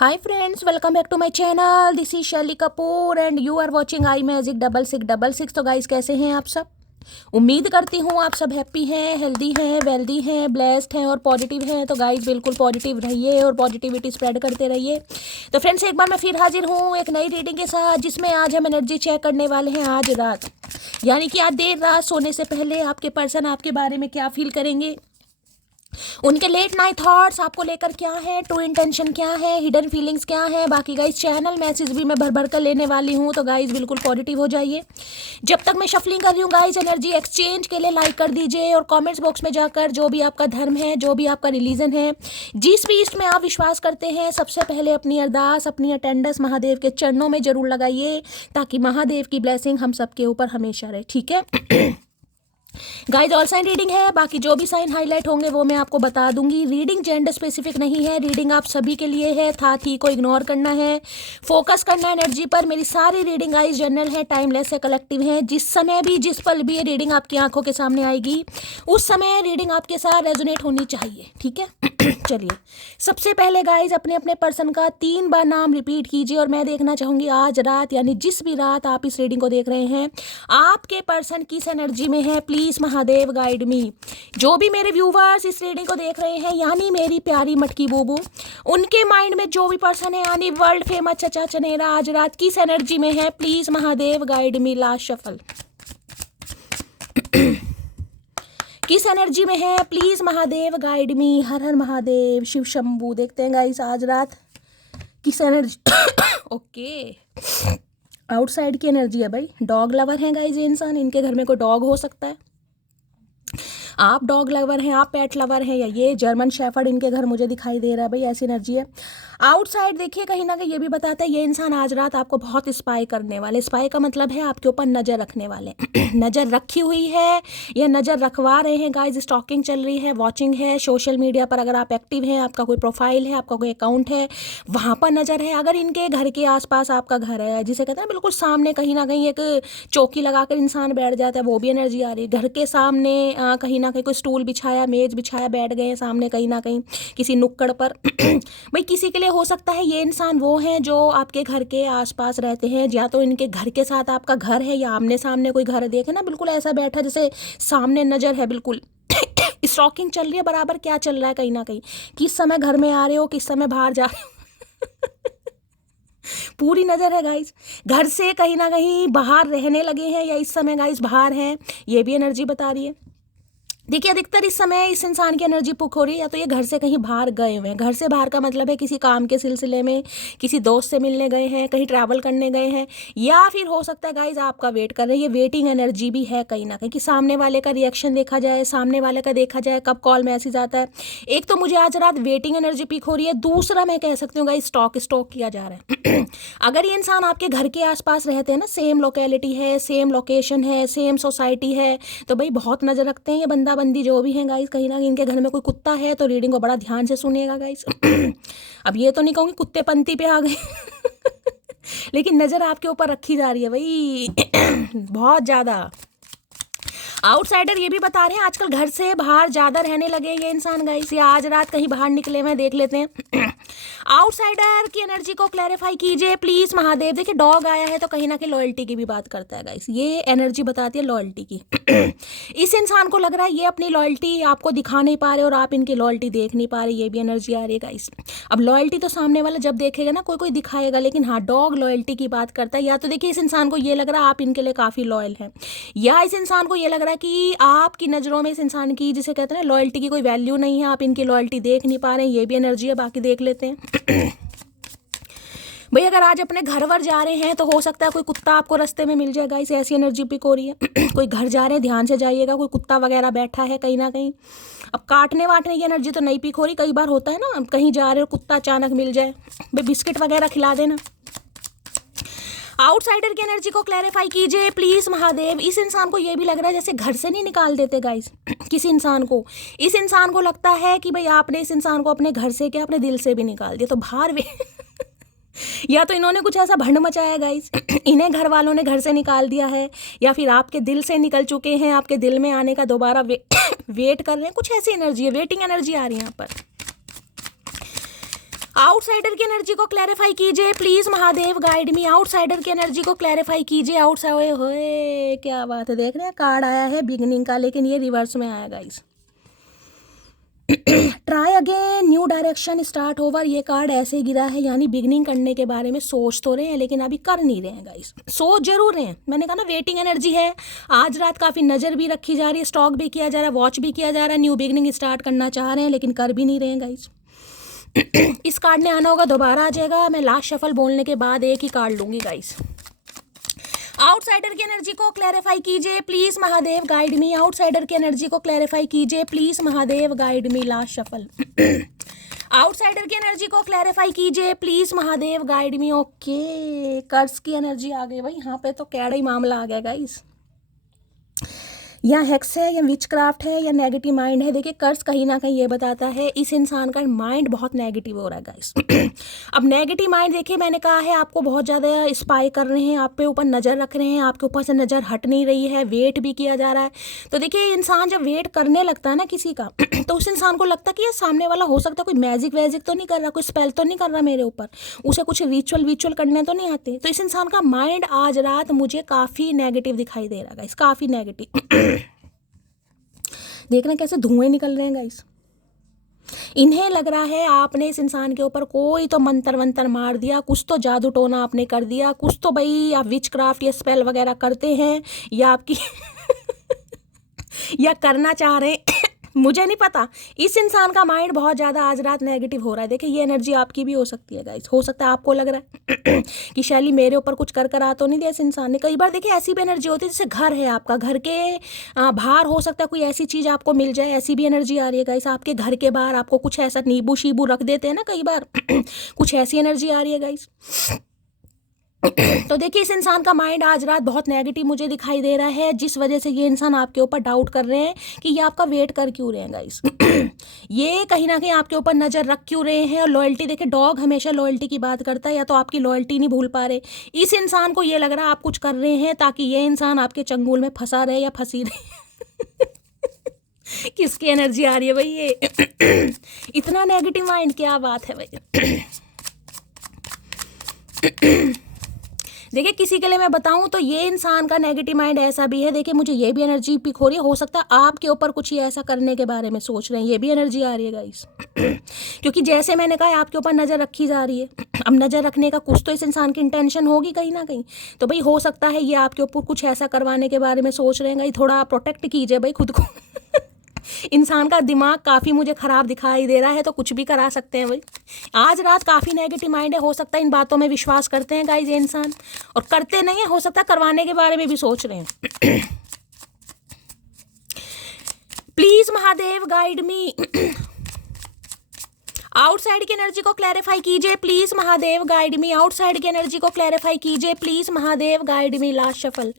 Hi friends, welcome back to my channel. This is Shelly Kapoor and you are watching I magic 6666। तो guys कैसे हैं आप सब? उम्मीद करती हूँ आप सब हैप्पी हैं, हेल्दी हैं, वेल्दी हैं, ब्लेस्ड हैं और पॉजिटिव हैं। तो गाइस बिल्कुल पॉजिटिव रहिए और पॉजिटिविटी स्प्रेड करते रहिए। तो फ्रेंड्स एक बार मैं फिर हाजिर हूँ एक नई रीडिंग के साथ, जिसमें आज हम एनर्जी चेक करने वाले हैं आज रात, यानी कि आज देर रात सोने से पहले आपके पर्सन आपके बारे में क्या फील करेंगे, उनके लेट नाइट थॉट्स आपको लेकर क्या है, ट्रू इंटेंशन क्या है, हिडन फीलिंग्स क्या है। बाकी गाइस चैनल मैसेज भी मैं भर भर कर लेने वाली हूँ, तो गाइस बिल्कुल पॉजिटिव हो जाइए। जब तक मैं शफलिंग कर रही हूँ गाइस, एनर्जी एक्सचेंज के लिए लाइक कर दीजिए और कमेंट्स बॉक्स में जाकर जो भी आपका धर्म है, जो भी आपका रिलीजन है, जिस भी ईस्ट में आप विश्वास करते हैं, सबसे पहले अपनी अरदास, अपनी अटेंडेंस महादेव के चरणों में जरूर लगाइए, ताकि महादेव की ब्लेसिंग हम सबके ऊपर हमेशा रहे। ठीक है गाइस ऑल साइन रीडिंग है, बाकी जो भी साइन हाईलाइट होंगे वो मैं आपको बता दूंगी। रीडिंग जेंडर स्पेसिफिक नहीं है, रीडिंग आप सभी के लिए है। था थी को इग्नोर करना है, फोकस करना है एनर्जी पर। मेरी सारी रीडिंग गाइस जनरल है, टाइमलेस है, कलेक्टिव है। जिस समय भी, जिस पल भी ये रीडिंग आपकी आंखों के सामने आएगी, उस समय रीडिंग आपके साथ रेजोनेट होनी चाहिए। ठीक है चलिए सबसे पहले गाइज अपने अपने पर्सन का 3 बार नाम रिपीट कीजिए और मैं देखना चाहूंगी आज रात, यानी जिस भी रात आप इस रीडिंग को देख रहे हैं, आपके पर्सन किस एनर्जी में है। प्लीज महादेव गाइड मी। जो भी मेरे व्यूवर्स इस रीडिंग को देख रहे हैं, यानी मेरी प्यारी मटकी बूबू, उनके माइंड में जो भी पर्सन है, यानी वर्ल्ड फेमस चचा चनेरा, आज रात किस एनर्जी में है। Please Mahadev guide me. Last shuffle किस एनर्जी में है, प्लीज महादेव गाइड मी। हर हर महादेव, शिव शंभू। देखते हैं गाइस आज रात किस एनर्जी ओके आउटसाइड की एनर्जी है भाई। डॉग लवर हैं गाइस ये इंसान, इनके घर में कोई डॉग हो सकता है। आप डॉग लवर हैं, आप पेट लवर हैं, या ये जर्मन शेफर्ड इनके घर मुझे दिखाई दे रहा है भाई, ऐसी एनर्जी है। आउटसाइड देखिए कहीं ना कहीं ये भी बताता है ये इंसान आज रात आपको बहुत स्पाई करने वाले। स्पाई का मतलब है आपके ऊपर नज़र रखने वाले नज़र रखी हुई है या नज़र रखवा रहे हैं गाइस। स्टॉकिंग चल रही है, वॉचिंग है सोशल मीडिया पर। अगर आप एक्टिव हैं, आपका कोई प्रोफाइल है, आपका कोई अकाउंट है, वहाँ पर नज़र है। अगर इनके घर के आसपास आपका घर है, जिसे कहते हैं बिल्कुल सामने कहीं ना कहीं एक चौकी लगाकर इंसान बैठ जाता है, वो भी एनर्जी आ रही है। घर के सामने कहीं ना कहीं कोई स्टूल बिछाया, मेज बिछाया, बैठ गए सामने कहीं ना कहीं किसी नुक्कड़ पर भाई किसी के लिए हो सकता है ये इंसान वो हैं जो आपके घर के आसपास रहते हैं, या तो इनके घर के साथ आपका घर है या आमने सामने कोई घर है। देखे ना बिल्कुल ऐसा बैठा जैसे सामने नज़र है, बिल्कुल स्टॉकिंग चल रही है बराबर। क्या चल रहा है कहीं ना कहीं, किस समय घर में आ रहे हो, किस समय बाहर जा रहे हो पूरी नज़र है गाइस। घर से कहीं ना कहीं बाहर रहने लगे हैं या इस समय गाइस बाहर हैं, ये भी एनर्जी बता रही है। देखिए अधिकतर इस समय इस इंसान की एनर्जी पुख हो रही है, या तो ये घर से कहीं बाहर गए हुए हैं। घर से बाहर का मतलब है किसी काम के सिलसिले में, किसी दोस्त से मिलने गए हैं, कहीं ट्रैवल करने गए हैं, या फिर हो सकता है गाइज आपका वेट कर रहे हैं। ये वेटिंग एनर्जी भी है कहीं ना कहीं, कि सामने वाले का रिएक्शन देखा जाए, सामने वाले का देखा जाए कब कॉल मैसेज आता है। एक तो मुझे आज रात वेटिंग एनर्जी पिक हो रही है, दूसरा मैं कह सकती हूँ गाइज स्टॉक किया जा रहा है अगर ये इंसान आपके घर के आसपास रहते हैं ना, सेम लोकेलिटी है, सेम लोकेशन है, सेम सोसाइटी है, तो भाई बहुत नज़र रखते हैं ये बंदा बंदी जो भी हैं गाइस। कहीं ना कहीं इनके घर में कोई कुत्ता है, तो रीडिंग को बड़ा ध्यान से सुनिएगा गाइस अब ये तो नहीं कहूँगी कुत्ते पंक्ति पे आ गए लेकिन नज़र आपके ऊपर रखी जा रही है भाई बहुत ज़्यादा। आउटसाइडर ये भी बता रहे हैं आजकल घर से बाहर ज़्यादा रहने लगे ये इंसान गाइस, या आज रात कहीं बाहर निकले हुए, देख लेते हैं आउटसाइडर की एनर्जी को क्लैरिफाई कीजिए प्लीज महादेव। देखिए डॉग आया है तो कहीं ना कहीं लॉयल्टी की भी बात करता है गाइस, ये एनर्जी बताती है लॉयल्टी की इस इंसान को लग रहा है ये अपनी लॉयल्टी आपको दिखा नहीं पा रहे और आप इनकी लॉयल्टी देख नहीं पा रहे, ये भी एनर्जी आ रही है गाइस। अब लॉयल्टी तो सामने वाला जब देखेगा ना, कोई कोई दिखाएगा, लेकिन हाँ डॉग लॉयल्टी की बात करता है। या तो देखिए इस इंसान को ये लग रहा है आप इनके लिए काफ़ी लॉयल हैं, या इस इंसान को ये लग रहा है कि आपकी नज़रों में इस इंसान की, जिसे कहते हैं लॉयल्टी की कोई वैल्यू नहीं है, आप इनकी लॉयल्टी देख नहीं पा रहे हैं, ये भी एनर्जी है। बाकी देख लेते हैं भाई अगर आज अपने घर वर जा रहे हैं तो हो सकता है कोई कुत्ता आपको रास्ते में मिल जाएगा, इसे ऐसी एनर्जी पिक हो रही है कोई घर जा रहे हैं ध्यान से जाइएगा, कोई कुत्ता वगैरह बैठा है कहीं ना कहीं। अब काटने वाटने की एनर्जी तो नहीं पिक हो रही, कई बार होता है ना कहीं जा रहे हो कुत्ता अचानक मिल जाए, भाई बिस्किट वगैरह खिला देना। आउटसाइडर की एनर्जी को क्लैरिफाई कीजिए प्लीज महादेव। इस इंसान को ये भी लग रहा है जैसे घर से नहीं निकाल देते गाइस किसी इंसान को, इस इंसान को लगता है कि भाई आपने इस इंसान को अपने घर से क्या अपने दिल से भी निकाल दिया, तो बाहर या तो इन्होंने कुछ ऐसा भंड मचाया गाइस इन्हें घर वालों ने घर से निकाल दिया है, या फिर आपके दिल से निकल चुके हैं, आपके दिल में आने का दोबारा वेट कर रहे हैं, कुछ ऐसी एनर्जी है, वेटिंग एनर्जी आ रही है यहाँ पर। आउटसाइडर की एनर्जी को क्लैरिफाई कीजिए please Mahadev, guide me. Outsider की एनर्जी को क्लैरिफाई कीजिए। आउटसाइड होए, क्या बात है, देख रहे हैं कार्ड आया है बिगनिंग का, लेकिन ये रिवर्स में आया guys. Try again, new direction, start over. ये कार्ड ऐसे गिरा है, यानी बिगनिंग करने के बारे में सोच तो रहे हैं लेकिन अभी कर नहीं रहे हैं गाइस। सोच जरूर रहे हैं, मैंने कहा ना वेटिंग एनर्जी है। आज रात काफ़ी नज़र भी रखी जा रही है, स्टॉक भी किया जा रहा है, वॉच भी किया जा रहा है, न्यू बिगनिंग स्टार्ट करना चाह रहे हैं लेकिन कर भी नहीं रहे हैं गाइस। इस कार्ड ने आना होगा, दोबारा आ जाएगा। मैं लास्ट शफल बोलने के बाद एक ही कार्ड लूंगी गाइस। आउटसाइडर की एनर्जी को क्लैरिफाई कीजिए please Mahadev, guide me. Outsider की एनर्जी को क्लैरिफाई कीजिए please Mahadev, guide me. Last shuffle. Outsider की एनर्जी को क्लैरिफाई कीजिए please Mahadev, guide me. Okay, curse की एनर्जी आ गई भाई, यहाँ पे तो कैड़ा ही मामला आ गया गाइस। या हेक्स है, या विच क्राफ्ट है, या नेगेटिव माइंड है। देखिए कर्स कहीं ना कहीं ये बताता है इस इंसान का माइंड बहुत नेगेटिव हो रहा है गाइस। अब नेगेटिव माइंड, देखिए मैंने कहा है आपको बहुत ज़्यादा स्पाई कर रहे हैं, आप पे ऊपर नज़र रख रहे हैं, आपके ऊपर से नज़र हट नहीं रही है, वेट भी किया जा रहा है। तो देखिए इंसान जब वेट करने लगता है ना किसी का तो उस इंसान को लगता है कि ये सामने वाला हो सकता है कोई मैजिक वैजिक तो नहीं कर रहा, कोई स्पेल तो नहीं कर रहा मेरे ऊपर, उसे कुछ रिचुअल करने तो नहीं आते। तो इस इंसान का माइंड आज रात मुझे काफ़ी नेगेटिव दिखाई दे रहा है गाइस, काफ़ी नेगेटिव। देख रहे हैं कैसे धुएं निकल रहे हैं गाइस। इन्हें लग रहा है आपने इस इंसान के ऊपर कोई तो मंत्र वंतर मार दिया, कुछ तो जादू टोना आपने कर दिया, कुछ तो भाई आप विच क्राफ्ट या स्पेल वगैरह करते हैं या आपकी या करना चाह रहे हैं मुझे नहीं पता। इस इंसान का माइंड बहुत ज़्यादा आज रात नेगेटिव हो रहा है। देखिए ये एनर्जी आपकी भी हो सकती है गाइस, हो सकता है आपको लग रहा है कि शैली मेरे ऊपर कुछ कर आ तो नहीं दिया इस इंसान ने। कई बार देखिए ऐसी भी एनर्जी होती है, जैसे घर है आपका, घर के बाहर हो सकता है कोई ऐसी चीज़ आपको मिल जाए, ऐसी भी एनर्जी आ रही है गाइस। आपके घर के बाहर आपको कुछ ऐसा नींबू शीबू रख देते हैं ना कई बार कुछ ऐसी एनर्जी आ रही है गाइस। तो देखिए इस इंसान का माइंड आज रात बहुत नेगेटिव मुझे दिखाई दे रहा है, जिस वजह से ये इंसान आपके ऊपर डाउट कर रहे हैं कि ये आपका वेट कर क्यों रहे हैं गाइस। ये कहीं ना कहीं आपके ऊपर नज़र रख क्यों रहे हैं। और लॉयल्टी, देखिए डॉग हमेशा लॉयल्टी की बात करता है, या तो आपकी लॉयल्टी नहीं भूल पा रहे। इस इंसान को ये लग रहा है आप कुछ कर रहे हैं ताकि ये इंसान आपके चंगुल में फंसा रहे या फंसी रहे। किसकी एनर्जी आ रही है भाई ये इतना नेगेटिव माइंड, क्या बात है भाई। देखिए किसी के लिए मैं बताऊं तो ये इंसान का नेगेटिव माइंड ऐसा भी है। देखिए मुझे ये भी एनर्जी पिक हो रही है, हो सकता है आपके ऊपर कुछ ही ऐसा करने के बारे में सोच रहे हैं, ये भी एनर्जी आ रही है गाइस। क्योंकि जैसे मैंने कहा आपके ऊपर नज़र रखी जा रही है, अब नज़र रखने का कुछ तो इस इंसान की इंटेंशन होगी कहीं ना कहीं। तो भाई हो सकता है ये आपके ऊपर कुछ ऐसा करवाने के बारे में सोच रहे हैं भाई, थोड़ा प्रोटेक्ट कीजिए भाई खुद को। इंसान का दिमाग काफ़ी मुझे ख़राब दिखाई दे रहा है, तो कुछ भी करा सकते हैं भाई। आज रात काफ़ी नेगेटिव माइंड है, हो सकता है इन बातों में विश्वास करते हैं गाइस ये इंसान, और करते नहीं है, हो सकता है करवाने के बारे में भी सोच रहे हैं। Please Mahadev guide me. Outside की एनर्जी को क्लैरिफाई कीजिए please Mahadev, guide me. Outside की एनर्जी को क्लैरिफाई कीजिए please Mahadev, guide me. Last shuffle.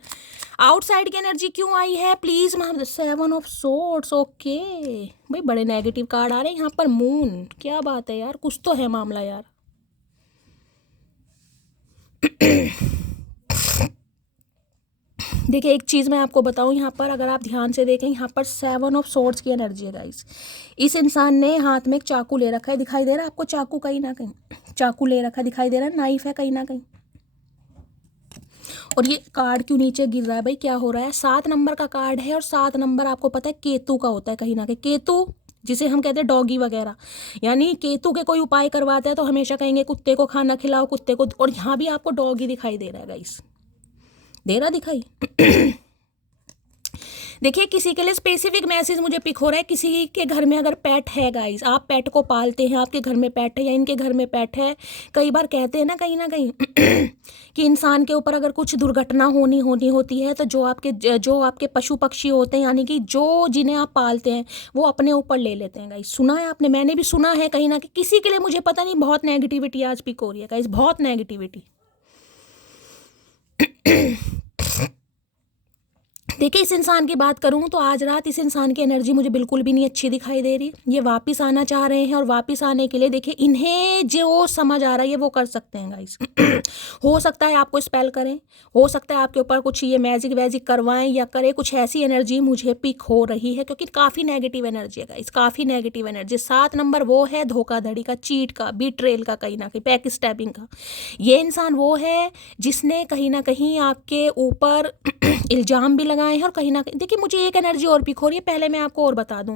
Outside की एनर्जी क्यों आई है please Mahadev. 7 of swords, okay भाई बड़े नेगेटिव कार्ड आ रहे हैं यहाँ पर। मून, क्या बात है यार, कुछ तो है मामला यार। देखिए एक चीज़ मैं आपको बताऊं, यहाँ पर अगर आप ध्यान से देखें, यहाँ पर 7 ऑफ सोर्ड्स की एनर्जी है गाइस। इस इंसान ने हाथ में एक चाकू ले रखा है, दिखाई दे रहा है आपको चाकू, कहीं ना कहीं चाकू ले रखा दिखाई दे रहा है, नाइफ है कहीं ना कहीं। और ये कार्ड क्यों नीचे गिर रहा है भाई, क्या हो रहा है। 7 नंबर का कार्ड है, और 7 नंबर आपको पता है केतु का होता है कहीं ना कहीं। केतु जिसे हम कहते हैं डॉगी वगैरह, यानी केतु के कोई उपाय करवाते हैं तो हमेशा कहेंगे कुत्ते को खाना खिलाओ, कुत्ते को। और यहाँ भी आपको डॉगी दिखाई दे रहा है गाइस, दे रहा दिखाई। देखिए किसी के लिए स्पेसिफिक मैसेज मुझे पिक हो रहा है। किसी के घर में अगर पेट है गाइस, आप पेट को पालते हैं, आपके घर में पेट है या इनके घर में पेट है, कई बार कहते हैं ना कहीं कि इंसान के ऊपर अगर कुछ दुर्घटना होनी होती है तो जो आपके पशु पक्षी होते हैं, यानी कि जो जिन्हें आप पालते हैं, वो अपने ऊपर ले लेते हैं गाइस। सुना है आपने, मैंने भी सुना है कहीं ना कहीं। किसी के लिए मुझे पता नहीं, बहुत नेगेटिविटी आज पिक हो रही है गाइस, बहुत नेगेटिविटी। देखिए इस इंसान की बात करूं तो आज रात इस इंसान की एनर्जी मुझे बिल्कुल भी नहीं अच्छी दिखाई दे रही। ये वापस आना चाह रहे हैं और वापस आने के लिए देखिए इन्हें जो समझ आ रहा है ये वो कर सकते हैं गाइस। हो सकता है आपको स्पेल करें, हो सकता है आपके ऊपर कुछ ये मैजिक वैजिक करवाएं या करें, कुछ ऐसी एनर्जी मुझे पिक हो रही है क्योंकि काफ़ी नेगेटिव एनर्जी है गाइस, काफ़ी नेगेटिव एनर्जी। 7 नंबर वो है धोखाधड़ी का, चीट का, बीट्रेल का, कहीं ना कहीं बैक स्टैबिंग का। ये इंसान वो है जिसने कहीं ना कहीं आपके ऊपर इल्ज़ाम भी लगाए हैं और कहीं ना कहीं देखिए मुझे एक एनर्जी और पिक हो रही है। पहले मैं आपको और बता दूं,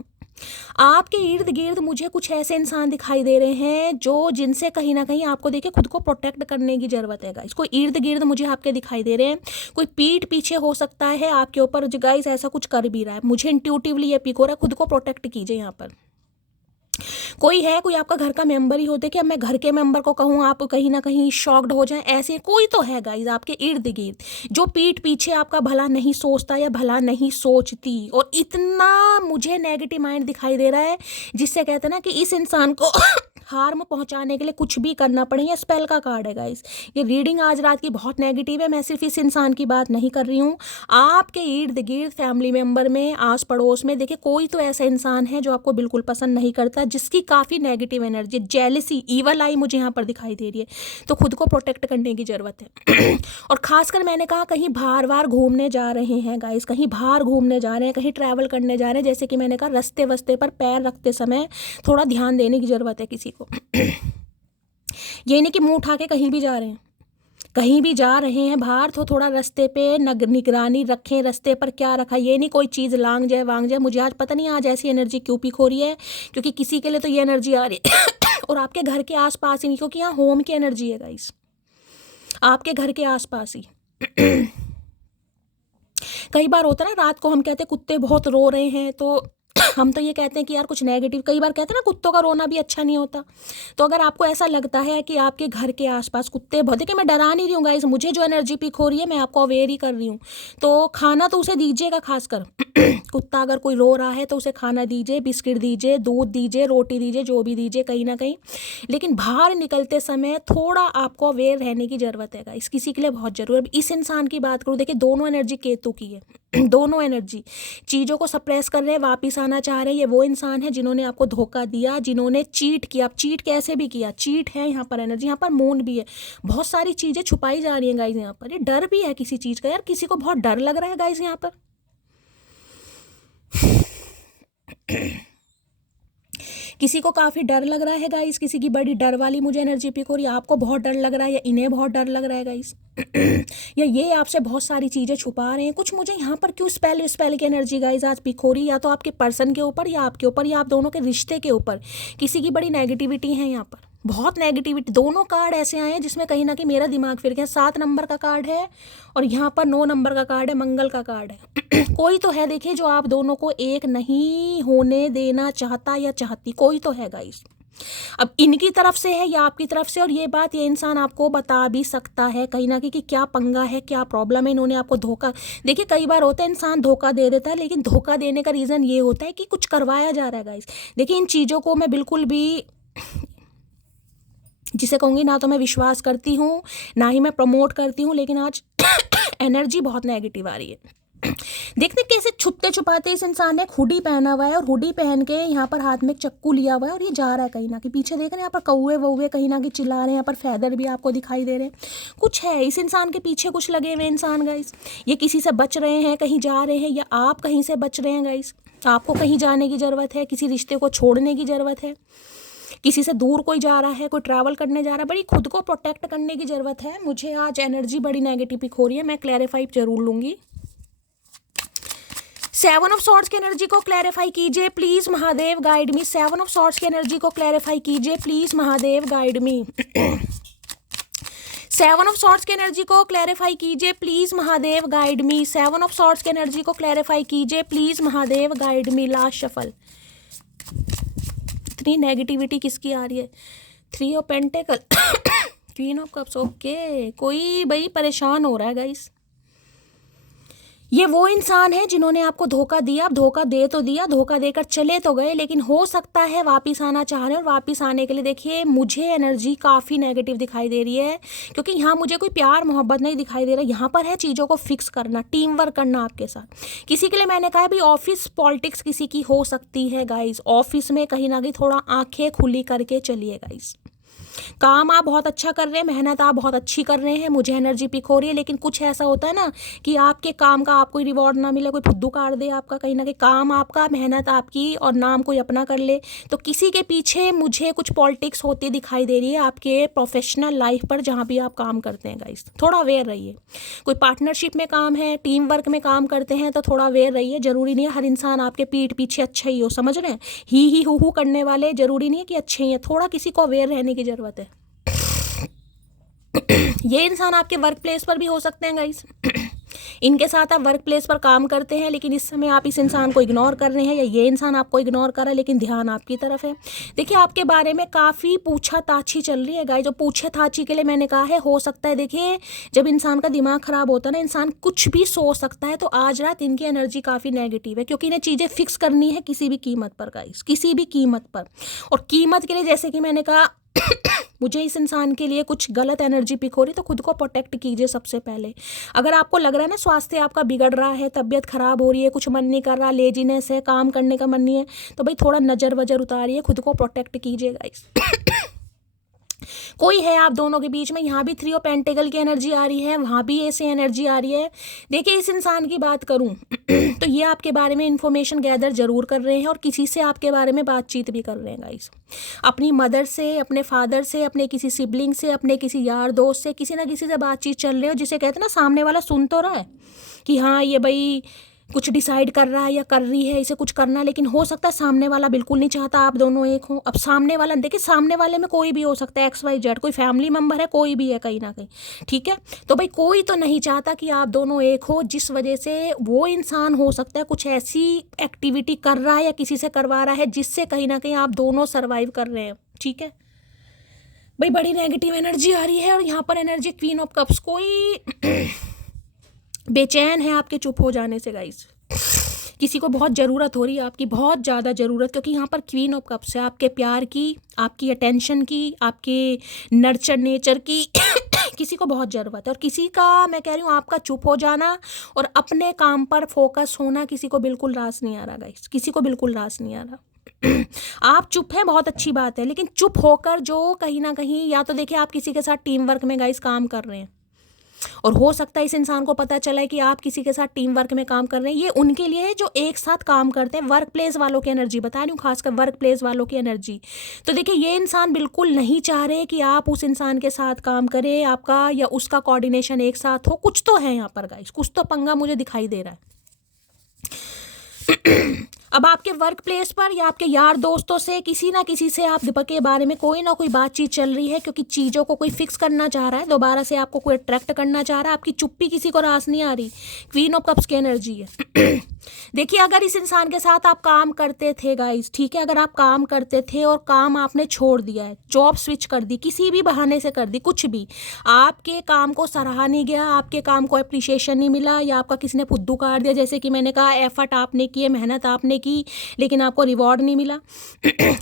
आपके इर्द गिर्द मुझे कुछ ऐसे इंसान दिखाई दे रहे हैं जो जिनसे कहीं ना कहीं आपको देखिए खुद को प्रोटेक्ट करने की जरूरत है गाइस। कोई इर्द गिर्द मुझे आपके दिखाई दे रहे हैं, कोई पीठ पीछे हो सकता है आपके ऊपर जो गाइस ऐसा कुछ कर भी रहा है। मुझे इंट्यूटिवली ये पिक हो रहा है, खुद को प्रोटेक्ट कीजिए। यहाँ पर कोई है, कोई आपका घर का मेंबर ही होते कि अब मैं घर के मेंबर को कहूँ आप कहीं ना कहीं शॉक्ड हो जाएं, ऐसे कोई तो है गाइज आपके इर्द गिर्द जो पीठ पीछे आपका भला नहीं सोचता या भला नहीं सोचती। और इतना मुझे नेगेटिव माइंड दिखाई दे रहा है जिससे कहते हैं ना कि इस इंसान को हार्म पहुंचाने के लिए कुछ भी करना पड़े। ये स्पेल का कार्ड है गाइस। ये रीडिंग आज रात की बहुत नेगेटिव है। मैं सिर्फ इस इंसान की बात नहीं कर रही हूँ, आपके इर्द गिर्द फैमिली मेंबर में, आस पड़ोस में देखिए कोई तो ऐसा इंसान है जो आपको बिल्कुल पसंद नहीं करता, जिसकी काफ़ी नेगेटिव एनर्जी, जेलसी, ईवल आई मुझे यहाँ पर दिखाई दे रही है। तो खुद को प्रोटेक्ट करने की ज़रूरत है। और ख़ासकर मैंने कहा कहीं बाहर वार घूमने जा रहे हैं गाइस, कहीं बाहर घूमने जा रहे हैं, कहीं ट्रैवल करने जा रहे हैं, जैसे कि मैंने कहा रस्ते वस्ते पर पैर रखते समय थोड़ा ध्यान देने की ज़रूरत है किसी को। ये नहीं कि मुंह उठा के कहीं भी जा रहे हैं, कहीं भी जा रहे हैं बाहर तो थोड़ा रास्ते पे निगरानी रखें, रास्ते पर क्या रखा। ये नहीं कोई चीज़ लांग जाए वांग जाए। मुझे आज पता नहीं आज ऐसी एनर्जी क्यों पिक हो रही है, क्योंकि किसी के लिए तो ये एनर्जी आ रही है और आपके घर के आसपास ही नहीं, क्योंकि यहाँ होम की एनर्जी है गाइस, आपके घर के आसपास ही। कई बार होता है ना रात को हम कहते हैं कुत्ते बहुत रो रहे हैं, तो हम तो ये कहते हैं कि यार कुछ नेगेटिव, कई बार कहते हैं ना कुत्तों का रोना भी अच्छा नहीं होता। तो अगर आपको ऐसा लगता है कि आपके घर के आसपास कुत्ते बहुत, देखिए मैं डरा नहीं रही हूँ गाइस, मुझे जो एनर्जी पिक हो रही है मैं आपको अवेयर ही कर रही हूँ। तो खाना तो उसे दीजिएगा, खासकर कुत्ता अगर कोई रो रहा है तो उसे खाना दीजिए, बिस्किट दीजिए, दूध दीजिए, रोटी दीजिए, जो भी दीजिए कहीं ना कहीं। लेकिन बाहर निकलते समय थोड़ा आपको अवेयर रहने की ज़रूरत है गाइस, किसी के लिए बहुत ज़रूरी है। इस इंसान की बात करूँ, देखिए दोनों एनर्जी केतु की है। दोनों एनर्जी चीज़ों को सप्रेस कर रहे हैं, वापिस आना चाह रहे हैं। ये वो इंसान है जिन्होंने आपको धोखा दिया, जिन्होंने चीट किया। आप चीट कैसे भी किया, चीट है यहाँ पर एनर्जी, यहाँ पर मून भी है। बहुत सारी चीज़ें छुपाई जा रही हैं गाइज यहाँ पर। ये डर भी है किसी चीज़ का, यार किसी को बहुत डर लग रहा है गाइज यहाँ पर। किसी को काफ़ी डर लग रहा है गाइस, किसी की बड़ी डर वाली मुझे एनर्जी पिक हो रही है। आपको बहुत डर लग रहा है या इन्हें बहुत डर लग रहा है गाइस, या ये आपसे बहुत सारी चीज़ें छुपा रहे हैं कुछ। मुझे यहाँ पर क्यों स्पेल की एनर्जी गाइस आज पिक हो रही है, या तो आपके पर्सन के ऊपर या आपके ऊपर या आप दोनों के रिश्ते के ऊपर किसी की बड़ी नेगेटिविटी है यहाँ पर, बहुत नेगेटिविटी। दोनों कार्ड ऐसे आए हैं जिसमें कहीं ना कहीं मेरा दिमाग फिर गया। 7 नंबर का कार्ड है और यहाँ पर 9 नंबर का कार्ड है, मंगल का कार्ड है। कोई तो है देखिए जो आप दोनों को एक नहीं होने देना चाहता या चाहती, कोई तो है गाइस। अब इनकी तरफ से है या आपकी तरफ से, और ये बात ये इंसान आपको बता भी सकता है कहीं ना कहीं कि क्या पंगा है, क्या प्रॉब्लम है। इन्होंने आपको धोखा, देखिए कई बार होता है इंसान धोखा दे देता है, लेकिन धोखा देने का रीज़न ये होता है कि कुछ करवाया जा रहा है गाइस। देखिए इन चीज़ों को मैं बिल्कुल भी, जिसे कहूँगी ना तो मैं विश्वास करती हूँ ना ही मैं प्रमोट करती हूँ, लेकिन आज एनर्जी बहुत नेगेटिव आ रही है। देखते कैसे छुपते छुपाते इस इंसान ने हुडी पहना हुआ है और हुडी पहन के यहाँ पर हाथ में चक्कू लिया हुआ है और ये जा रहा है कहीं ना कहीं। पीछे देख रहे हैं यहाँ पर कौवे वौवे कहीं ना कहीं चिल्ला रहे हैं, यहाँ पर फैदर भी आपको दिखाई दे रहे हैं। कुछ है इस इंसान के पीछे, कुछ लगे हुए इंसान गाइस। ये किसी से बच रहे हैं, कहीं जा रहे हैं, या आप कहीं से बच रहे हैं गाइस। आपको कहीं जाने की ज़रूरत है, किसी रिश्ते को छोड़ने की ज़रूरत है, किसी से दूर कोई जा रहा है, कोई ट्रैवल करने जा रहा है, बड़ी खुद को प्रोटेक्ट करने की ज़रूरत है। मुझे आज एनर्जी बड़ी नेगेटिव पिक हो रही है, मैं क्लैरिफाई जरूर लूँगी। 7 ऑफ सॉर्ड्स की एनर्जी को क्लैरिफाई कीजिए please, Mahadev guide me. 7 of swords की एनर्जी को क्लैरिफाई कीजिए please, Mahadev guide me. 7 of swords की एनर्जी को क्लैरिफाई कीजिए please, Mahadev guide me. 7 of swords की एनर्जी को क्लैरिफाई कीजिए please, Mahadev guide me. Last shuffle. इतनी नेगेटिविटी किसकी आ रही है? 3 of pentacle, queen of cups. Okay, कोई भाई परेशान हो रहा है गाइस। ये वो इंसान है जिन्होंने आपको धोखा दिया, अब धोखा दे तो दिया, धोखा देकर चले तो गए, लेकिन हो सकता है वापस आना चाह रहे हैं। और वापस आने के लिए देखिए मुझे एनर्जी काफ़ी नेगेटिव दिखाई दे रही है, क्योंकि यहाँ मुझे कोई प्यार मोहब्बत नहीं दिखाई दे रहा। यहाँ पर है चीज़ों को फिक्स करना, टीम वर्क करना आपके साथ। किसी के लिए मैंने कहा है भाई ऑफिस पॉलिटिक्स किसी की हो सकती है गाइज, ऑफिस में कहीं ना कहीं थोड़ा आंखें खुली करके चलिए गाइज। काम आप बहुत अच्छा कर रहे हैं, मेहनत आप बहुत अच्छी कर रहे हैं, मुझे एनर्जी पिक हो रही है, लेकिन कुछ ऐसा होता है ना कि आपके काम का आपको रिवॉर्ड ना मिले, कोई फुद्दू काट दे आपका, कहीं ना कहीं काम आपका, मेहनत आपकी और नाम कोई अपना कर ले। तो किसी के पीछे मुझे कुछ पॉलिटिक्स होती दिखाई दे रही है आपके प्रोफेशनल लाइफ पर, जहाँ भी आप काम करते हैं गाइस, थोड़ा अवेयर रहिए। कोई पार्टनरशिप में काम है, टीम वर्क में काम करते हैं तो थोड़ा अवेयर रहिए। जरूरी नहीं है हर इंसान आपके पीठ पीछे अच्छा ही हो, समझ रहे हैं? ही हु करने वाले जरूरी नहीं है कि अच्छे ही हैं, थोड़ा किसी को अवेयर रहने की जरूरत है। ये इंसान आपके वर्क प्लेस पर भी हो सकते हैं गाइस। इनके साथ आप वर्क प्लेस पर काम करते हैं, लेकिन इस समय आप इस इंसान को इग्नोर कर रहे हैं, या ये इंसान आपको इग्नोर कर रहा है, लेकिन ध्यान आपकी तरफ है। देखिए आपके बारे में काफ़ी पूछा-ताछी चल रही है गाइस। जो पूछे-ताछी के लिए मैंने कहा है, हो सकता है देखिए जब इंसान का दिमाग ख़राब होता है ना, इंसान कुछ भी सोच सकता है। तो आज रात इनकी एनर्जी काफ़ी नेगेटिव है, क्योंकि इन्हें चीज़ें फिक्स करनी है किसी भी कीमत पर गाइस, किसी भी कीमत पर। और कीमत के लिए जैसे कि मैंने कहा मुझे इस इंसान के लिए कुछ गलत एनर्जी पिक हो रही, तो खुद को प्रोटेक्ट कीजिए सबसे पहले। अगर आपको लग रहा है ना स्वास्थ्य आपका बिगड़ रहा है, तबीयत खराब हो रही है, कुछ मन नहीं कर रहा, लेजीनेस है, काम करने का मन नहीं है, तो भाई थोड़ा नज़र वजर उतारिए, खुद को प्रोटेक्ट कीजिए गाइस। कोई है आप दोनों के बीच में, यहाँ भी 3 ऑफ पेंटिकल की एनर्जी आ रही है, वहाँ भी ऐसे एनर्जी आ रही है। देखिए इस इंसान की बात करूँ तो ये आपके बारे में इंफॉर्मेशन गैदर जरूर कर रहे हैं, और किसी से आपके बारे में बातचीत भी कर रहे हैं गाइस। अपनी मदर से, अपने फादर से, अपने किसी सिबलिंग से, अपने किसी यार दोस्त से, किसी ना किसी से बातचीत चल रही हो, जिसे कहते हैं ना सामने वाला सुन तो रहा है कि हाँ ये भाई कुछ डिसाइड कर रहा है या कर रही है, इसे कुछ करना, लेकिन हो सकता है सामने वाला बिल्कुल नहीं चाहता आप दोनों एक हो। अब सामने वाला देखिए, सामने वाले में कोई भी हो सकता है, XYZ, कोई फैमिली मेम्बर है, कोई भी है कहीं ना कहीं, ठीक है। तो भाई कोई तो नहीं चाहता कि आप दोनों एक हो, जिस वजह से वो इंसान हो सकता है कुछ ऐसी एक्टिविटी कर रहा है या किसी से करवा रहा है जिससे कहीं ना कहीं आप दोनों सर्वाइव कर रहे हैं, ठीक है। भाई बड़ी नेगेटिव एनर्जी आ रही है, और यहाँ पर एनर्जी क्वीन ऑफ कप्स। कोई बेचैन है आपके चुप हो जाने से गाइस, किसी को बहुत ज़रूरत हो रही है आपकी, बहुत ज़्यादा ज़रूरत, क्योंकि यहाँ पर क्वीन ऑफ कप्स है, आपके प्यार की, आपकी अटेंशन की, आपके नर्चर नेचर की किसी को बहुत ज़रूरत है। और किसी का मैं कह रही हूँ आपका चुप हो जाना और अपने काम पर फोकस होना किसी को बिल्कुल रास नहीं आ रहा गाइस, किसी को बिल्कुल रास नहीं आ रहा। आप चुप हैं, बहुत अच्छी बात है, लेकिन चुप होकर जो कहीं ना कहीं, या तो देखिए आप किसी के साथ टीम वर्क में गाइस काम कर रहे हैं, और हो सकता है इस इंसान को पता चला है कि आप किसी के साथ टीम वर्क में काम कर रहे हैं। ये उनके लिए है जो एक साथ काम करते हैं, वर्क प्लेस वालों की एनर्जी बता रही हूँ, खासकर वर्क प्लेस वालों की एनर्जी। तो देखिए ये इंसान बिल्कुल नहीं चाह रहे कि आप उस इंसान के साथ काम करें, आपका या उसका कोऑर्डिनेशन एक साथ हो। कुछ तो है यहाँ पर गाइस, कुछ तो पंगा मुझे दिखाई दे रहा है। अब आपके वर्क प्लेस पर या आपके यार दोस्तों से, किसी ना किसी से आप दीपक के बारे में कोई ना कोई बातचीत चल रही है, क्योंकि चीज़ों को कोई फिक्स करना चाह रहा है, दोबारा से आपको कोई अट्रैक्ट करना चाह रहा है। आपकी चुप्पी किसी को रास नहीं आ रही, क्वीन ऑफ कप्स की एनर्जी है। देखिए अगर इस इंसान के साथ आप काम करते थे गाइस, ठीक है, अगर आप काम करते थे और काम आपने छोड़ दिया है, जॉब स्विच कर दी, किसी भी बहाने से कर दी, कुछ भी, आपके काम को सराहा नहीं गया, आपके काम को अप्रिशिएशन नहीं मिला, या आपका किसी ने फुद्दू काट दिया, जैसे कि मैंने कहा एफर्ट आपने किए, मेहनत आपने की, लेकिन आपको रिवॉर्ड नहीं मिला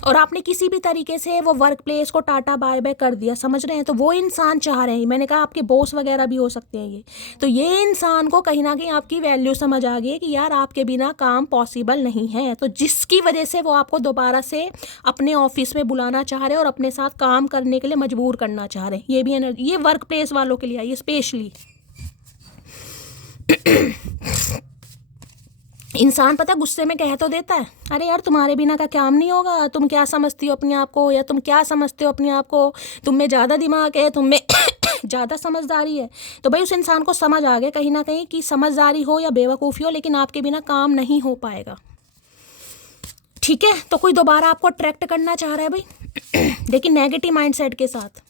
और आपने किसी भी तरीके से वो वर्क प्लेस को टाटा बाय बाय कर दिया, समझ रहे हैं। तो वो इंसान चाह रहे हैं, मैंने कहा आपके बॉस वगैरह भी हो सकते हैं ये, तो ये इंसान को कहीं ना कहीं आपकी वैल्यू समझ आ गई है कि यार आपके बिना काम पॉसिबल नहीं है, तो जिसकी वजह से वो आपको दोबारा से अपने ऑफिस में बुलाना चाह रहे हैं और अपने साथ काम करने के लिए मजबूर करना चाह रहे हैं। ये भी एनर्जी, ये वर्क प्लेस वालों के लिए आई है स्पेशली। इंसान पता गुस्से में कह तो देता है, अरे यार तुम्हारे बिना का काम नहीं होगा, तुम क्या समझती हो अपने आप को, या तुम क्या समझते हो अपने आप को, तुम में ज़्यादा दिमाग है, तुम में ज़्यादा समझदारी है। तो भाई उस इंसान को समझ आ गया कहीं ना कहीं कि समझदारी हो या बेवकूफ़ी हो, लेकिन आपके बिना काम नहीं हो पाएगा, ठीक है। तो कोई दोबारा आपको अट्रैक्ट करना चाह रहा है भाई, लेकिन नेगेटिव माइंडसेट के साथ।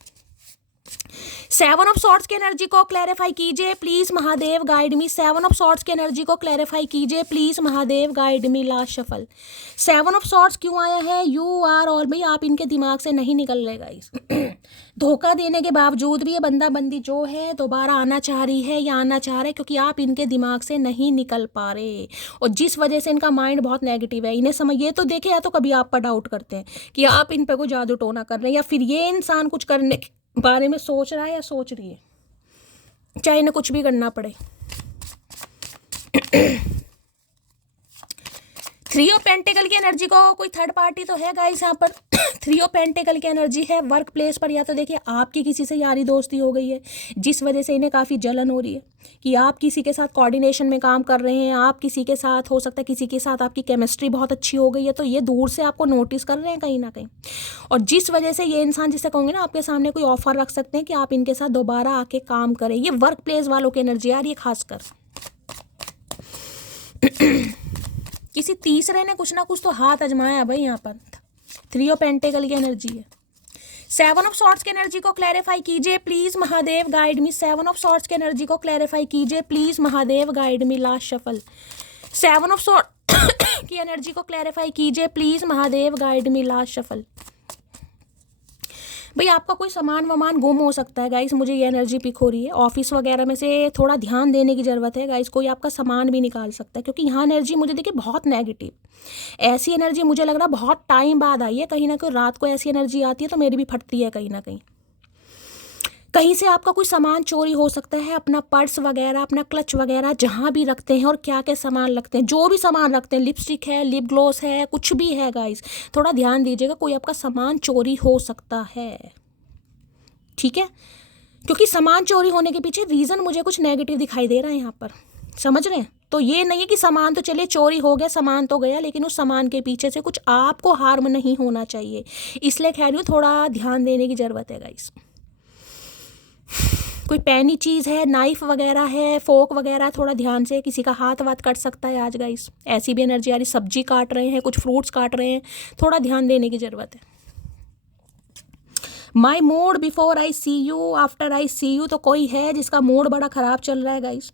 सेवन ऑफ सॉर्ड्स की एनर्जी को क्लैरिफाई कीजिए please Mahadev guide me. Seven of swords की एनर्जी को क्लैरिफाई कीजिए please Mahadev guide me. Last shuffle. Seven of swords क्यों आया है? यू आर और भाई आप इनके दिमाग से नहीं निकल रहे गाइस। धोखा देने के बावजूद भी ये बंदा बंदी जो है दोबारा आना चाह रही है या आना चाह रहे, क्योंकि आप इनके दिमाग से नहीं निकल पा रहे और जिस वजह से इनका माइंड बहुत नेगेटिव है। इन्हें समझ ये तो देखे, या तो कभी आप पर डाउट करते हैं कि आप इन पे कोई जादू टोना कर रहे हैं, या फिर ये इंसान कुछ करने के बारे में सोच रहा है या सोच रही है, चाहे इन्हें कुछ भी करना पड़े। थ्री ऑफ पेंटिकल की एनर्जी को कोई थर्ड पार्टी तो है गाइस यहाँ पर। थ्री ऑफ पेंटिकल की एनर्जी है वर्क प्लेस पर, या तो देखिए आपकी किसी से यारी दोस्ती हो गई है जिस वजह से इन्हें काफ़ी जलन हो रही है कि आप किसी के साथ कोऑर्डिनेशन में काम कर रहे हैं, आप किसी के साथ हो सकता है किसी के साथ आपकी केमिस्ट्री बहुत अच्छी हो गई है, तो ये दूर से आपको नोटिस कर रहे हैं कहीं ना कहीं। और जिस वजह से ये इंसान, जिसे कहूँगे ना, आपके सामने कोई ऑफर रख सकते हैं कि आप इनके साथ दोबारा आके काम करें। ये वर्क प्लेस वालों की एनर्जी आ रही है खासकर। किसी तीसरे ने कुछ ना कुछ तो हाथ आजमाया भाई यहाँ पर। थ्री ऑफ पेंटिकल की एनर्जी है। सेवन ऑफ सॉर्ड्स की एनर्जी को क्लैरिफाई कीजिए please Mahadev guide me. Seven of swords की एनर्जी को क्लैरिफाई कीजिए please Mahadev guide me. Last shuffle. Seven of sword की एनर्जी को क्लैरिफाई कीजिए please Mahadev guide me. Last shuffle. भाई आपका कोई सामान वामान गुम हो सकता है गाइस, मुझे ये एनर्जी पिक हो रही है। ऑफिस वगैरह में से थोड़ा ध्यान देने की ज़रूरत है गाइस। कोई आपका सामान भी निकाल सकता है, क्योंकि यहाँ एनर्जी मुझे देखिए बहुत नेगेटिव। ऐसी एनर्जी मुझे लग रहा है बहुत टाइम बाद आई है। कहीं ना कहीं रात को ऐसी एनर्जी आती है तो मेरी भी फटती है कहीं ना कहीं। कहीं से आपका कोई सामान चोरी हो सकता है, अपना पर्स वगैरह, अपना क्लच वगैरह जहाँ भी रखते हैं और क्या क्या सामान रखते हैं, जो भी सामान रखते हैं, लिपस्टिक है, लिप ग्लॉस है, कुछ भी है गाइस, थोड़ा ध्यान दीजिएगा। कोई आपका सामान चोरी हो सकता है, ठीक है? क्योंकि सामान चोरी होने के पीछे रीज़न मुझे कुछ नेगेटिव दिखाई दे रहा है यहाँ पर, समझ रहे हैं? तो ये नहीं है कि सामान तो चलिए चोरी हो गया, सामान तो गया, लेकिन उस सामान के पीछे से कुछ आपको हार्म नहीं होना चाहिए, इसलिए कह रही हूँ थोड़ा ध्यान देने की ज़रूरत है गाइस। कोई पैनी चीज़ है, नाइफ वगैरह है, फोक वगैरह, थोड़ा ध्यान से, किसी का हाथ वाथ कट सकता है आज गाइस। ऐसी भी एनर्जी आ रही, सब्जी काट रहे हैं, कुछ फ्रूट्स काट रहे हैं, थोड़ा ध्यान देने की ज़रूरत है। My mood before I see you after I see you, तो कोई है जिसका मूड बड़ा ख़राब चल रहा है गाइस।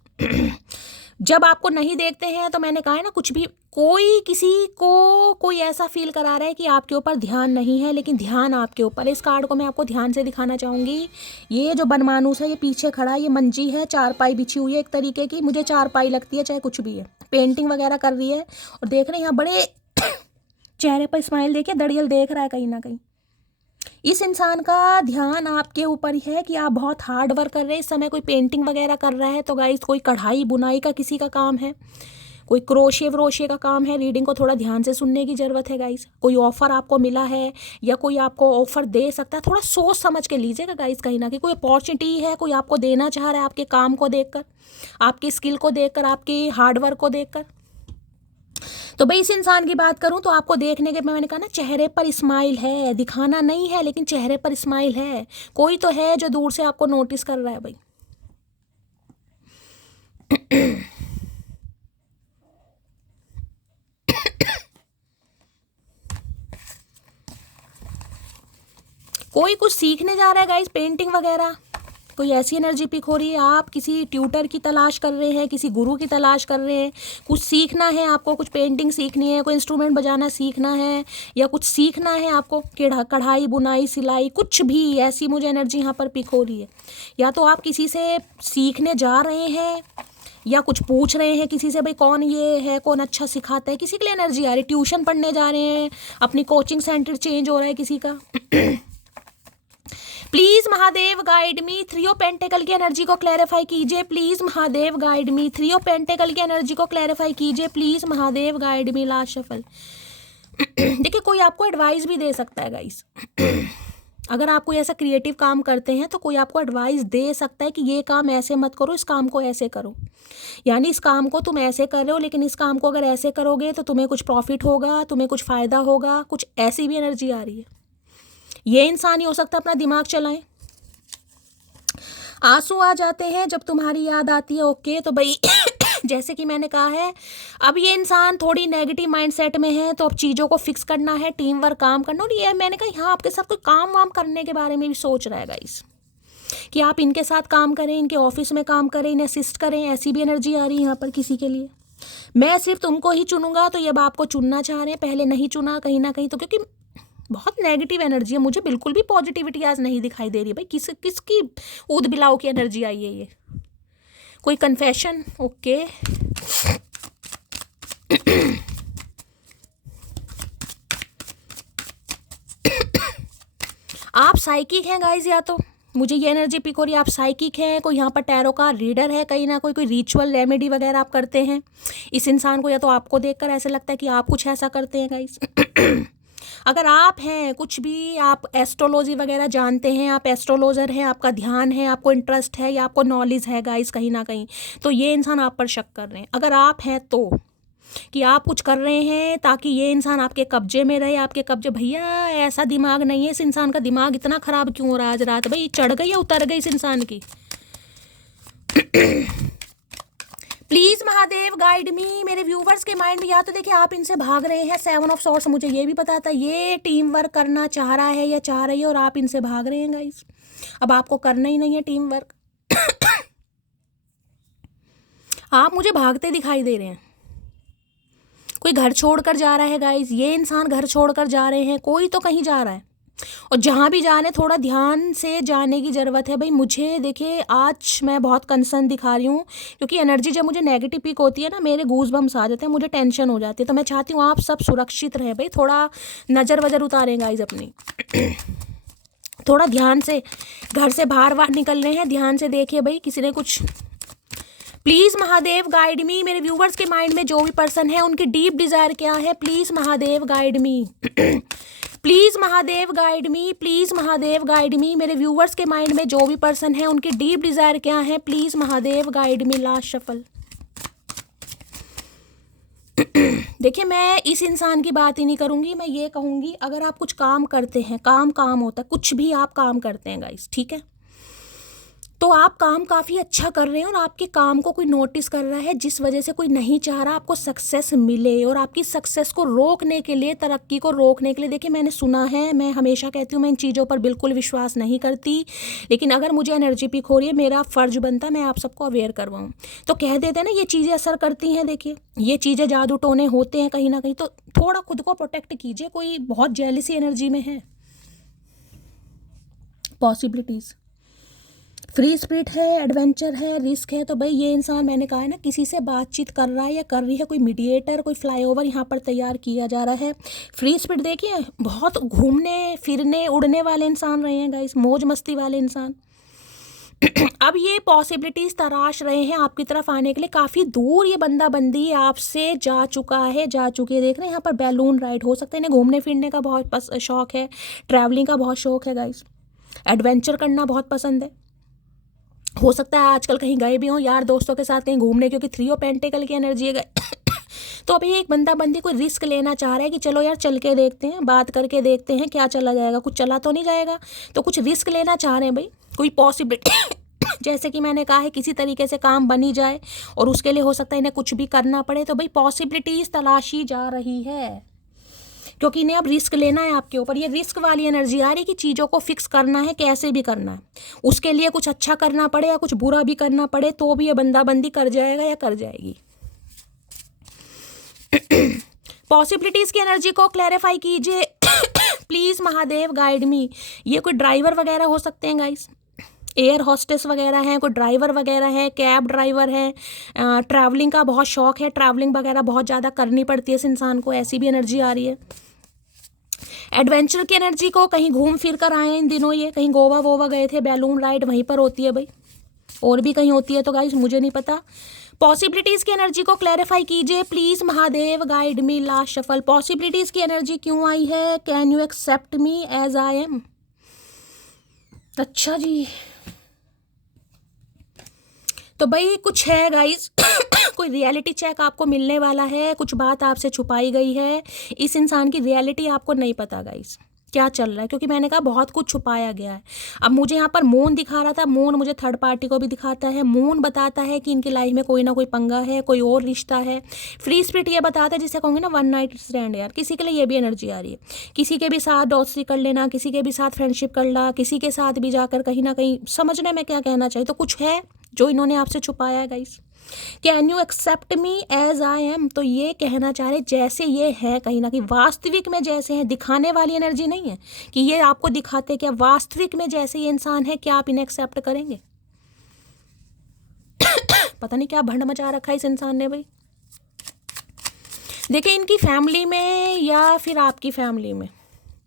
जब आपको नहीं देखते हैं तो मैंने कहा है ना, कुछ भी कोई किसी को कोई ऐसा फील करा रहा है कि आपके ऊपर ध्यान नहीं है, लेकिन ध्यान आपके ऊपर। इस कार्ड को मैं आपको ध्यान से दिखाना चाहूँगी। ये जो बनमानुस है, ये पीछे खड़ा है, ये मंजी है, चारपाई बिछी हुई है एक तरीके की, मुझे चारपाई लगती है, चाहे कुछ भी है। पेंटिंग वगैरह कर रही है और देख रहे हैं यहाँ बड़े चेहरे पर स्माइल, देखिए दड़ियल देख रहा है कहीं ना कहीं। इस इंसान का ध्यान आपके ऊपर ही है कि आप बहुत हार्ड वर्क कर रहे हैं। इस समय कोई पेंटिंग वगैरह कर रहा है तो गाइस, कोई कढ़ाई बुनाई का किसी का काम है, कोई क्रोशे व्रोशे का काम है। रीडिंग को थोड़ा ध्यान से सुनने की ज़रूरत है गाइस। कोई ऑफ़र आपको मिला है या कोई आपको ऑफ़र दे सकता है, थोड़ा सोच समझ के लीजिएगा गाइस। कहीं ना कहीं कोई अपॉर्चुनिटी है, कोई आपको देना चाह रहा है, आपके काम को देखकर, आपकी स्किल को देखकर, आपकी हार्डवर्क को देखकर। तो भाई इस इंसान की बात करूं तो आपको देखने के, मैंने कहा ना, चेहरे पर स्माइल है, दिखाना नहीं है लेकिन चेहरे पर स्माइल है। कोई तो है जो दूर से आपको नोटिस कर रहा है भाई। कोई कुछ सीखने जा रहा है गाइस, पेंटिंग वगैरह, कोई ऐसी एनर्जी पिक हो रही है। आप किसी ट्यूटर की तलाश कर रहे हैं, किसी गुरु की तलाश कर रहे हैं, कुछ सीखना है आपको, कुछ पेंटिंग सीखनी है, कोई इंस्ट्रूमेंट बजाना सीखना है, या कुछ सीखना है आपको, कढ़ाई बुनाई सिलाई, कुछ भी। ऐसी मुझे एनर्जी यहाँ पर पिक हो रही है। या तो आप किसी से सीखने जा रहे हैं या कुछ पूछ रहे हैं किसी से, भाई कौन ये है, कौन अच्छा सिखाता है, किसी के लिए एनर्जी आ रही है। ट्यूशन पढ़ने जा रहे हैं, अपनी कोचिंग सेंटर चेंज हो रहा है किसी का। Please Mahadev guide me. Three of pentacle की एनर्जी को क्लैरिफाई कीजिए please Mahadev guide me. Three of pentacle की एनर्जी को क्लैरिफाई कीजिए please Mahadev guide me. Last shuffle. देखिए कोई आपको एडवाइस भी दे सकता है गाइस। अगर आप कोई ऐसा क्रिएटिव काम करते हैं तो कोई आपको एडवाइस दे सकता है कि ये काम ऐसे मत करो, इस काम को ऐसे करो। यानी इस काम को तुम ऐसे कर रहे हो, लेकिन इस काम को अगर ऐसे करोगे तो तुम्हें कुछ प्रॉफिट होगा, तुम्हें कुछ फ़ायदा होगा। कुछ ऐसी भी एनर्जी आ रही है। ये इंसान ही हो सकता है अपना दिमाग चलाएं। आंसू आ जाते हैं जब तुम्हारी याद आती है, ओके। तो भाई जैसे कि मैंने कहा है, अब ये इंसान थोड़ी नेगेटिव माइंडसेट में है, तो अब चीज़ों को फिक्स करना है, टीम वर्क काम करना। और ये मैंने कहा यहाँ आपके साथ कोई काम वाम करने के बारे में भी सोच रहा है गाइस, कि आप इनके साथ काम करें, इनके ऑफिस में काम करें, इन्हें असिस्ट करें, ऐसी भी एनर्जी आ रही है यहाँ पर किसी के लिए। मैं सिर्फ तुमको ही चुनूंगा, तो ये अब आपको चुनना चाह रहे हैं, पहले नहीं चुना कहीं ना कहीं, तो क्योंकि बहुत नेगेटिव एनर्जी है, मुझे बिल्कुल भी पॉजिटिविटी आज नहीं दिखाई दे रही। भाई किसकी ऊद बिलाव की एनर्जी आई है ये? कोई कन्फेशन? ओके, आप साइकिक हैं गाइज, या तो मुझे ये एनर्जी पिक हो रही है आप साइकिक हैं, कोई यहाँ पर टैरो का रीडर है कहीं ना कोई रिचुअल रेमेडी वगैरह आप करते हैं इस इंसान को, या तो आपको देखकर ऐसा लगता है कि आप कुछ ऐसा करते हैं गाइज। अगर आप हैं कुछ भी, आप एस्ट्रोलॉजी वगैरह जानते हैं, आप एस्ट्रोलॉजर हैं, आपका ध्यान है, आपको इंटरेस्ट है या आपको नॉलेज है गाइज कहीं ना कहीं, तो ये इंसान आप पर शक कर रहे हैं। अगर आप हैं तो कि आप कुछ कर रहे हैं ताकि ये इंसान आपके कब्जे में रहे, आपके कब्जे। भैया ऐसा दिमाग नहीं है इस इंसान का, दिमाग इतना खराब क्यों हो रहा है आज रात? भाई चढ़ गई या उतर गई इस इंसान की? प्लीज महादेव गाइड मी। मेरे व्यूवर्स के माइंड में या तो देखिए आप इनसे भाग रहे हैं, 7 ऑफ सॉर्ड्स, मुझे ये भी पता था ये टीम वर्क करना चाह रहा है या चाह रही है, और आप इनसे भाग रहे हैं गाइस। अब आपको करना ही नहीं है टीम वर्क। आप मुझे भागते दिखाई दे रहे हैं। कोई घर छोड़कर जा रहा है गाइस, ये इंसान घर छोड़कर जा रहे हैं, कोई तो कहीं जा रहा है, और जहाँ भी जाने थोड़ा ध्यान से जाने की ज़रूरत है। भाई मुझे देखिए आज मैं बहुत कंसर्न दिखा रही हूँ, क्योंकि एनर्जी जब मुझे नेगेटिव पिक होती है ना, मेरे गूज बम्स आ जाते हैं, मुझे टेंशन हो जाती है। तो मैं चाहती हूँ आप सब सुरक्षित रहें भाई, थोड़ा नज़र वजर उतारें गाइस अपनी। थोड़ा ध्यान से घर से बाहर निकल रहे हैं, ध्यान से देखिए भाई किसी ने कुछ। प्लीज़ महादेव गाइड मी। मेरे व्यूवर्स के माइंड में जो भी पर्सन है उनकी डीप डिज़ायर क्या है, please Mahadev guide me. Please Mahadev guide me, please Mahadev guide मी। मेरे व्यूवर्स के माइंड में जो भी पर्सन है उनकी डीप डिज़ायर क्या है, please Mahadev guide me. Last shuffle. देखिए मैं इस इंसान की बात ही नहीं करूँगी, मैं ये कहूँगी अगर आप कुछ काम करते हैं, काम होता है, कुछ भी आप काम करते हैं गाइस, ठीक है, तो आप काम काफ़ी अच्छा कर रहे हैं और आपके काम को कोई नोटिस कर रहा है, जिस वजह से कोई नहीं चाह रहा आपको सक्सेस मिले, और आपकी सक्सेस को रोकने के लिए, तरक्की को रोकने के लिए। देखिए मैंने सुना है, मैं हमेशा कहती हूँ मैं इन चीज़ों पर बिल्कुल विश्वास नहीं करती, लेकिन अगर मुझे एनर्जी पिक हो रही है, मेरा फ़र्ज बनता है मैं आप सबको अवेयर करवाऊँ। तो कह देते हैं ना ये चीज़ें असर करती हैं। देखिए ये चीज़ें जादू टोने होते हैं कहीं ना कहीं, तो थोड़ा खुद को प्रोटेक्ट कीजिए। कोई बहुत जेलसी एनर्जी में है, पॉसिबिलिटीज़, फ्री स्पिरिट है, एडवेंचर है, रिस्क है, तो भाई ये इंसान मैंने कहा है ना किसी से बातचीत कर रहा है या कर रही है, कोई मीडिएटर, कोई फ्लाईओवर यहाँ पर तैयार किया जा रहा है। फ्री स्पिरिट देखिए बहुत घूमने फिरने उड़ने वाले इंसान रहे हैं गाइस, मौज मस्ती वाले इंसान। अब ये पॉसिबिलिटीज़ तराश रहे हैं आपकी तरफ आने के लिए। काफ़ी दूर ये बंदा बंदी आपसे जा चुका है, जा चुके हैं। देख रहे हैं यहाँ पर बैलून राइड हो सकता है, इन्हें घूमने फिरने का बहुत शौक है, ट्रैवलिंग का बहुत शौक है गाइस, एडवेंचर करना बहुत पसंद है। हो सकता है आजकल कहीं गए भी हों यार दोस्तों के साथ कहीं घूमने, क्योंकि 3 ऑफ पेंटिकल की एनर्जी है। तो अभी एक बंदा बंदी कोई रिस्क लेना चाह रहा है कि चलो यार चल के देखते हैं, बात करके देखते हैं क्या चला जाएगा, कुछ चला तो नहीं जाएगा, तो कुछ रिस्क लेना चाह रहे हैं भाई। कोई पॉसिबिलिटी जैसे कि मैंने कहा है किसी तरीके से काम बनी जाए, और उसके लिए हो सकता है इन्हें कुछ भी करना पड़े, तो भाई पॉसिबिलिटीज़ तलाशी जा रही है, क्योंकि इन्हें अब रिस्क लेना है आपके ऊपर। ये रिस्क वाली एनर्जी आ रही है कि चीज़ों को फिक्स करना है, कैसे भी करना है, उसके लिए कुछ अच्छा करना पड़े या कुछ बुरा भी करना पड़े, तो भी ये बंदाबंदी कर जाएगा या कर जाएगी। पॉसिबिलिटीज़ की एनर्जी को क्लैरिफाई कीजिए प्लीज़ महादेव गाइड मी। ये कोई ड्राइवर वगैरह हो सकते हैं गाइस, एयर हॉस्टेस वगैरह हैं, कोई ड्राइवर वगैरह है, कैब ड्राइवर है, ट्रैवलिंग का बहुत शौक है, ट्रैवलिंग वगैरह बहुत ज़्यादा करनी पड़ती है इस इंसान को, ऐसी भी एनर्जी आ रही है। एडवेंचर की एनर्जी को, कहीं घूम फिर कर आए इन दिनों, ये कहीं गोवा वोवा गए थे, बैलून राइड वहीं पर होती है भाई, और भी कहीं होती है तो गाइस मुझे नहीं पता। पॉसिबिलिटीज़ की एनर्जी को क्लैरिफाई कीजिए please Mahadev guide me. Last shuffle. Possibilities की एनर्जी क्यों आई है, can you accept me as I am. अच्छा जी, तो भाई कुछ है गाइस कोई रियलिटी चेक आपको मिलने वाला है, कुछ बात आपसे छुपाई गई है, इस इंसान की रियलिटी आपको नहीं पता गाइस, क्या चल रहा है, क्योंकि मैंने कहा बहुत कुछ छुपाया गया है। अब मुझे यहाँ पर मून दिखा रहा था, मून मुझे थर्ड पार्टी को भी दिखाता है। मून बताता है कि इनकी लाइफ में कोई ना कोई पंगा है, कोई और रिश्ता है। फ्री स्पिरिट ये बताता है, जिसे कहूँगी ना वन नाइट स्टैंड, यार किसी के लिए ये भी एनर्जी आ रही है। किसी के भी साथ दोस्ती कर लेना, किसी के भी साथ फ्रेंडशिप कर ला, किसी के साथ भी जाकर कहीं ना कहीं, समझने में क्या कहना चाहिए, तो कुछ है जो इन्होंने आपसे छुपाया है guys. Can you accept me as I am, तो ये कहना चाह रहे जैसे ये है, कहीं ना कहीं वास्तविक में जैसे हैं, दिखाने वाली एनर्जी नहीं है कि ये आपको दिखाते, क्या वास्तविक में जैसे ये इंसान है, क्या आप इन्हें एक्सेप्ट करेंगे? पता नहीं क्या भंड मचा रखा है इस इंसान ने भाई। देखिए, इनकी फैमिली में या फिर आपकी फैमिली में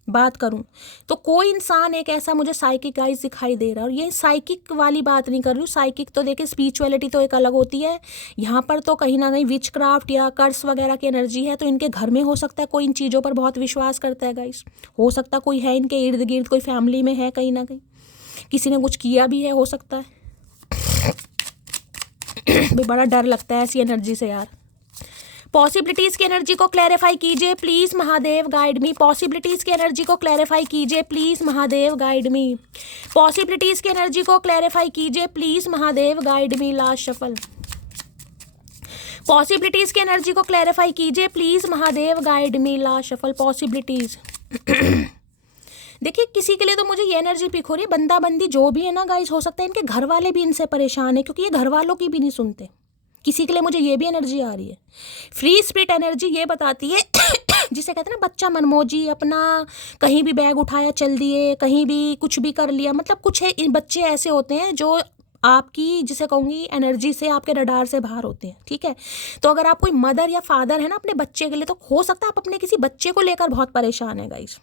बात करूं तो कोई इंसान एक ऐसा मुझे साइकिक गाइस दिखाई दे रहा है। और ये साइकिक वाली बात नहीं कर रही हूँ, साइकिक तो देखिए स्पिरिचुअलिटी तो एक अलग होती है, यहाँ पर तो कहीं ना कहीं विच क्राफ्ट या कर्स वगैरह की एनर्जी है। तो इनके घर में हो सकता है कोई इन चीज़ों पर बहुत विश्वास करता है गाइस, हो सकता है कोई है इनके इर्द गिर्द, कोई फैमिली में है, कहीं ना कहीं किसी ने कुछ किया भी है, हो सकता है। भाई बड़ा डर लगता है ऐसी एनर्जी से यार। पॉसिबिलिटीज की एनर्जी को क्लैरिफाई कीजिए please Mahadev, guide me. Possibilities की एनर्जी को क्लैरिफाई कीजिए please Mahadev, guide me. Possibilities की एनर्जी को क्लैरिफाई कीजिए please Mahadev, guide me. Last shuffle. Possibilities की एनर्जी को क्लैरिफाई कीजिए please Mahadev, guide me. Last shuffle. Possibilities. देखिए, किसी के लिए तो मुझे ये एनर्जी पिक हो रही है, बंदा बंदी जो भी है ना गाइस, हो सकता है इनके घर वाले भी इनसे परेशान है, क्योंकि ये घर वालों की भी नहीं सुनते। किसी के लिए मुझे ये भी एनर्जी आ रही है। फ्री स्पिरिट एनर्जी ये बताती है जिसे कहते हैं ना बच्चा मनमोजी, अपना कहीं भी बैग उठाया चल दिए, कहीं भी कुछ भी कर लिया, मतलब कुछ है, इन बच्चे ऐसे होते हैं जो आपकी, जिसे कहूँगी एनर्जी से, आपके रडार से बाहर होते हैं, ठीक है। तो अगर आप कोई मदर या फादर है ना अपने बच्चे के लिए, तो हो सकता है आप अपने किसी बच्चे को लेकर बहुत परेशान है गाइस।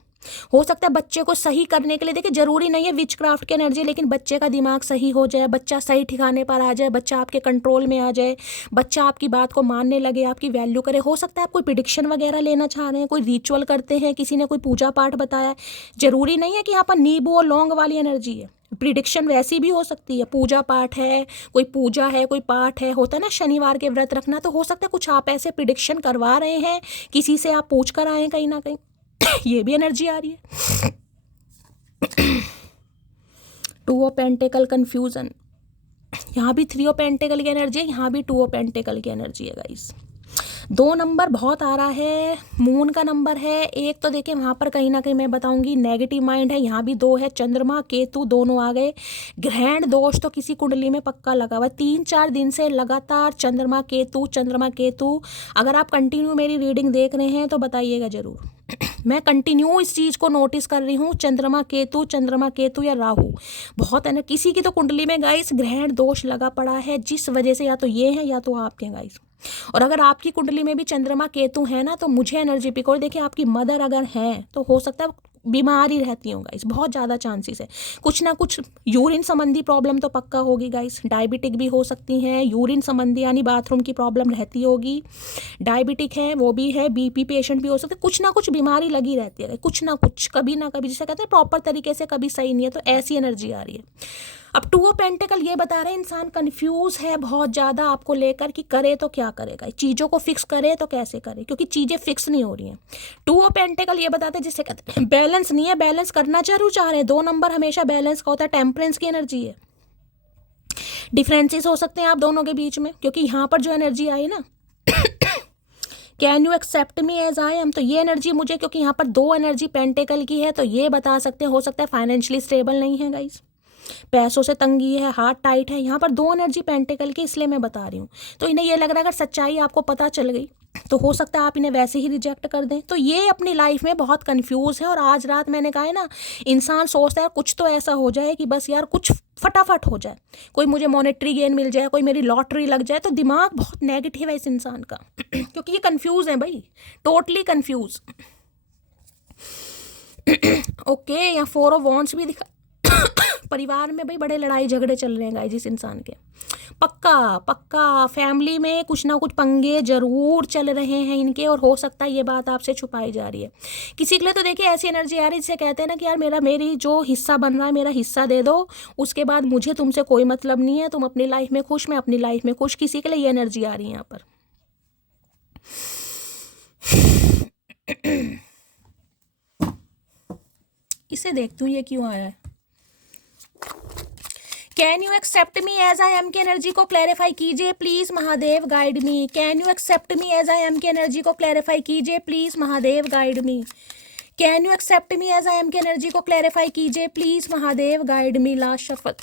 हो सकता है बच्चे को सही करने के लिए, देखिए जरूरी नहीं है विच क्राफ्ट की एनर्जी, लेकिन बच्चे का दिमाग सही हो जाए, बच्चा सही ठिकाने पर आ जाए, बच्चा आपके कंट्रोल में आ जाए, बच्चा आपकी बात को मानने लगे, आपकी वैल्यू करे। हो सकता है आप कोई प्रिडिक्शन वगैरह लेना चाह रहे हैं, कोई रिचुअल करते हैं, किसी ने कोई पूजा पाठ बताया। जरूरी नहीं है कि यहाँ पर नींबू और लौंग वाली एनर्जी है, प्रिडिक्शन वैसी भी हो सकती है, पूजा पाठ है, कोई पूजा है, कोई पाठ है, होता है ना शनिवार के व्रत रखना, तो हो सकता है कुछ आप ऐसे प्रिडिक्शन करवा रहे हैं, किसी से आप पूछ कर आए कहीं ना कहीं। ये भी एनर्जी आ रही है। टू ऑफ पेंटिकल कंफ्यूजन, यहाँ भी थ्री ऑफ पेंटिकल की एनर्जी है, यहाँ भी टू ऑफ पेंटिकल की एनर्जी है गाइस। 2 नंबर बहुत आ रहा है, मून का नंबर है एक, तो देखिए वहाँ पर कहीं ना कहीं मैं बताऊंगी नेगेटिव माइंड है। यहाँ भी 2 है, चंद्रमा केतु दोनों आ गए। ग्रहण दोष तो किसी कुंडली में पक्का लगा हुआ है, 3-4 दिन से लगातार चंद्रमा केतु, चंद्रमा केतु। अगर आप कंटिन्यू मेरी रीडिंग देख रहे हैं तो बताइएगा जरूर। मैं कंटिन्यू इस चीज़ को नोटिस कर रही हूँ, चंद्रमा केतु या राहु बहुत है ना, किसी की तो कुंडली में गाइस ग्रहण दोष लगा पड़ा है, जिस वजह से या तो ये है या तो आपके गाइस। और अगर आपकी कुंडली में भी चंद्रमा केतु है ना, तो मुझे एनर्जी पिक, और देखिए आपकी मदर अगर है तो हो सकता है बीमार ही रहती हूँ गाइस, बहुत ज़्यादा चांसेस है कुछ ना कुछ यूरिन संबंधी प्रॉब्लम तो पक्का होगी गाइस। डायबिटिक भी हो सकती हैं, यूरिन संबंधी यानी बाथरूम की प्रॉब्लम रहती होगी, डायबिटिक है वो भी है, बीपी पेशेंट भी हो सकते, कुछ ना कुछ बीमारी लगी रहती है, कुछ ना कुछ कभी ना कभी, जिसे कहते हैं प्रॉपर तरीके से कभी सही नहीं है, तो ऐसी एनर्जी आ रही है। अब 2 ऑफ पेंटिकल ये बता रहे हैं इंसान कंफ्यूज है बहुत ज़्यादा आपको लेकर कि करे तो क्या करेगा, चीज़ों को फिक्स करे तो कैसे करे, क्योंकि चीज़ें फिक्स नहीं हो रही हैं। 2 ऑफ पेंटिकल ये बताते हैं, जिसे कहते हैं बैलेंस नहीं है, बैलेंस करना जरूर चाह रहे हैं। 2 नंबर हमेशा बैलेंस का होता है, टेम्परेंस की एनर्जी है। डिफरेंसेस हो सकते हैं आप दोनों के बीच में, क्योंकि यहाँ पर जो एनर्जी आई ना can you accept me as I am, तो ये एनर्जी मुझे, क्योंकि यहाँ पर 2 एनर्जी पेंटिकल की है, तो ये बता सकते हैं हो सकता है फाइनेंशियली स्टेबल नहीं है गाइस, पैसों से तंगी है, हार्ट टाइट है। यहाँ पर 2 एनर्जी पेंटिकल की, इसलिए मैं बता रही हूँ। तो इन्हें ये लग रहा है अगर सच्चाई आपको पता चल गई तो हो सकता है आप इन्हें वैसे ही रिजेक्ट कर दें। तो ये अपनी लाइफ में बहुत कंफ्यूज है, और आज रात मैंने कहा है ना, इंसान सोचता है कुछ तो ऐसा हो जाए कि बस यार कुछ फटाफट हो जाए, कोई मुझे मॉनेटरी गेन मिल जाए, कोई मेरी लॉटरी लग जाए, तो दिमाग बहुत नेगेटिव है इस इंसान का क्योंकि ये कंफ्यूज है भाई, टोटली कंफ्यूज। ओके, यहाँ 4 ऑफ वॉन्ड्स भी दिखा परिवार में भाई बड़े लड़ाई झगड़े चल रहे हैं गाइस जिस इंसान के, पक्का फैमिली में कुछ ना कुछ पंगे जरूर चल रहे हैं इनके, और हो सकता है ये बात आपसे छुपाई जा रही है किसी के लिए। तो देखिए ऐसी एनर्जी आ रही है जिसे कहते हैं ना कि यार मेरी जो हिस्सा बन रहा है मेरा हिस्सा दे दो, उसके बाद मुझे तुमसे कोई मतलब नहीं है, तुम अपनी लाइफ में खुश, मैं अपनी लाइफ में खुश। किसी के लिए ये एनर्जी आ रही है यहाँ पर। इसे देखती हूँ ये क्यों आया है। Can you accept me as I am की एनर्जी को क्लैरिफाई कीजिए please Mahadev guide me. Can you accept me as I am की एनर्जी को क्लैरिफाई कीजिए please Mahadev guide me. Can you accept me as I am की energy को clarify कीजिए please Mahadev guide me. Last shuffle.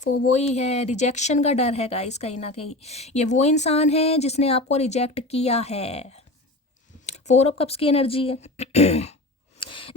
वो वही है, रिजेक्शन का डर है गाइस कहीं ना कहीं। ये वो इंसान है जिसने आपको रिजेक्ट किया है। 4 ऑफ कप्स की एनर्जी है।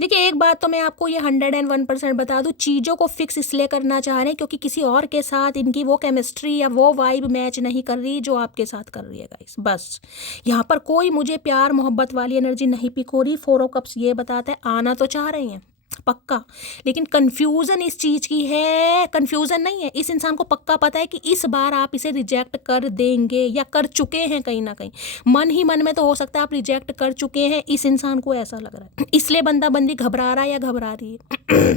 देखिए एक बात तो मैं आपको ये 101% बता दूं, चीज़ों को फिक्स इसलिए करना चाह रहे हैं क्योंकि किसी और के साथ इनकी वो केमिस्ट्री या वो वाइब मैच नहीं कर रही जो आपके साथ कर रही है गाइस। बस यहाँ पर कोई मुझे प्यार मोहब्बत वाली एनर्जी नहीं पिक हो रही। 4 ऑफ कप्स ये बताता है आना तो चाह रहे हैं पक्का, लेकिन कंफ्यूजन इस चीज़ की है, कंफ्यूजन नहीं है, इस इंसान को पक्का पता है कि इस बार आप इसे रिजेक्ट कर देंगे या कर चुके हैं। कहीं ना कहीं मन ही मन में तो हो सकता है आप रिजेक्ट कर चुके हैं, इस इंसान को ऐसा लग रहा है, इसलिए बंदा बंदी घबरा रहा है या घबरा रही है।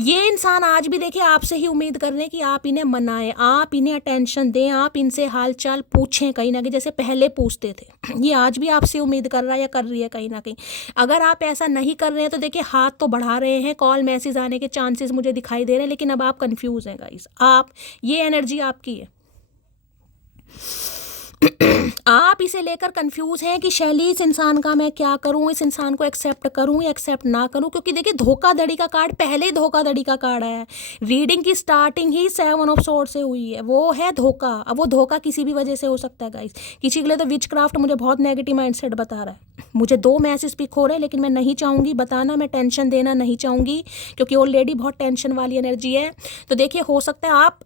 ये इंसान आज भी देखिए आपसे ही उम्मीद कर रहे हैं कि आप इन्हें मनाएं, आप इन्हें अटेंशन दें, आप इनसे हालचाल पूछें कहीं ना कहीं जैसे पहले पूछते थे। ये आज भी आपसे उम्मीद कर रहा है या कर रही है कहीं ना कहीं। अगर आप ऐसा नहीं कर रहे हैं तो देखिए हाथ तो बढ़ा रहे हैं, कॉल मैसेज आने के चांसेस मुझे दिखाई दे रहे हैं, लेकिन अब आप कंफ्यूज हैं गाइस। आप ये एनर्जी आपकी है। आप इसे लेकर कंफ्यूज हैं कि शैली इस इंसान का मैं क्या करूं, इस इंसान को एक्सेप्ट करूं या एक्सेप्ट ना करूं, क्योंकि देखिए धोखाधड़ी का कार्ड पहले ही धोखाधड़ी का कार्ड है। रीडिंग की स्टार्टिंग ही 7 ऑफ सोर्ड से हुई है, वो है धोखा। अब वो धोखा किसी भी वजह से हो सकता है गाइस। किसी के लिए तो विचक्राफ्ट मुझे बहुत नेगेटिव माइंडसेट बता रहा है। मुझे 2 मैसेज पिक हो रहे हैं, लेकिन मैं नहीं चाहूँगी बताना, मैं टेंशन देना नहीं चाहूँगी क्योंकि ऑलरेडी बहुत टेंशन वाली एनर्जी है। तो देखिए हो सकता है आप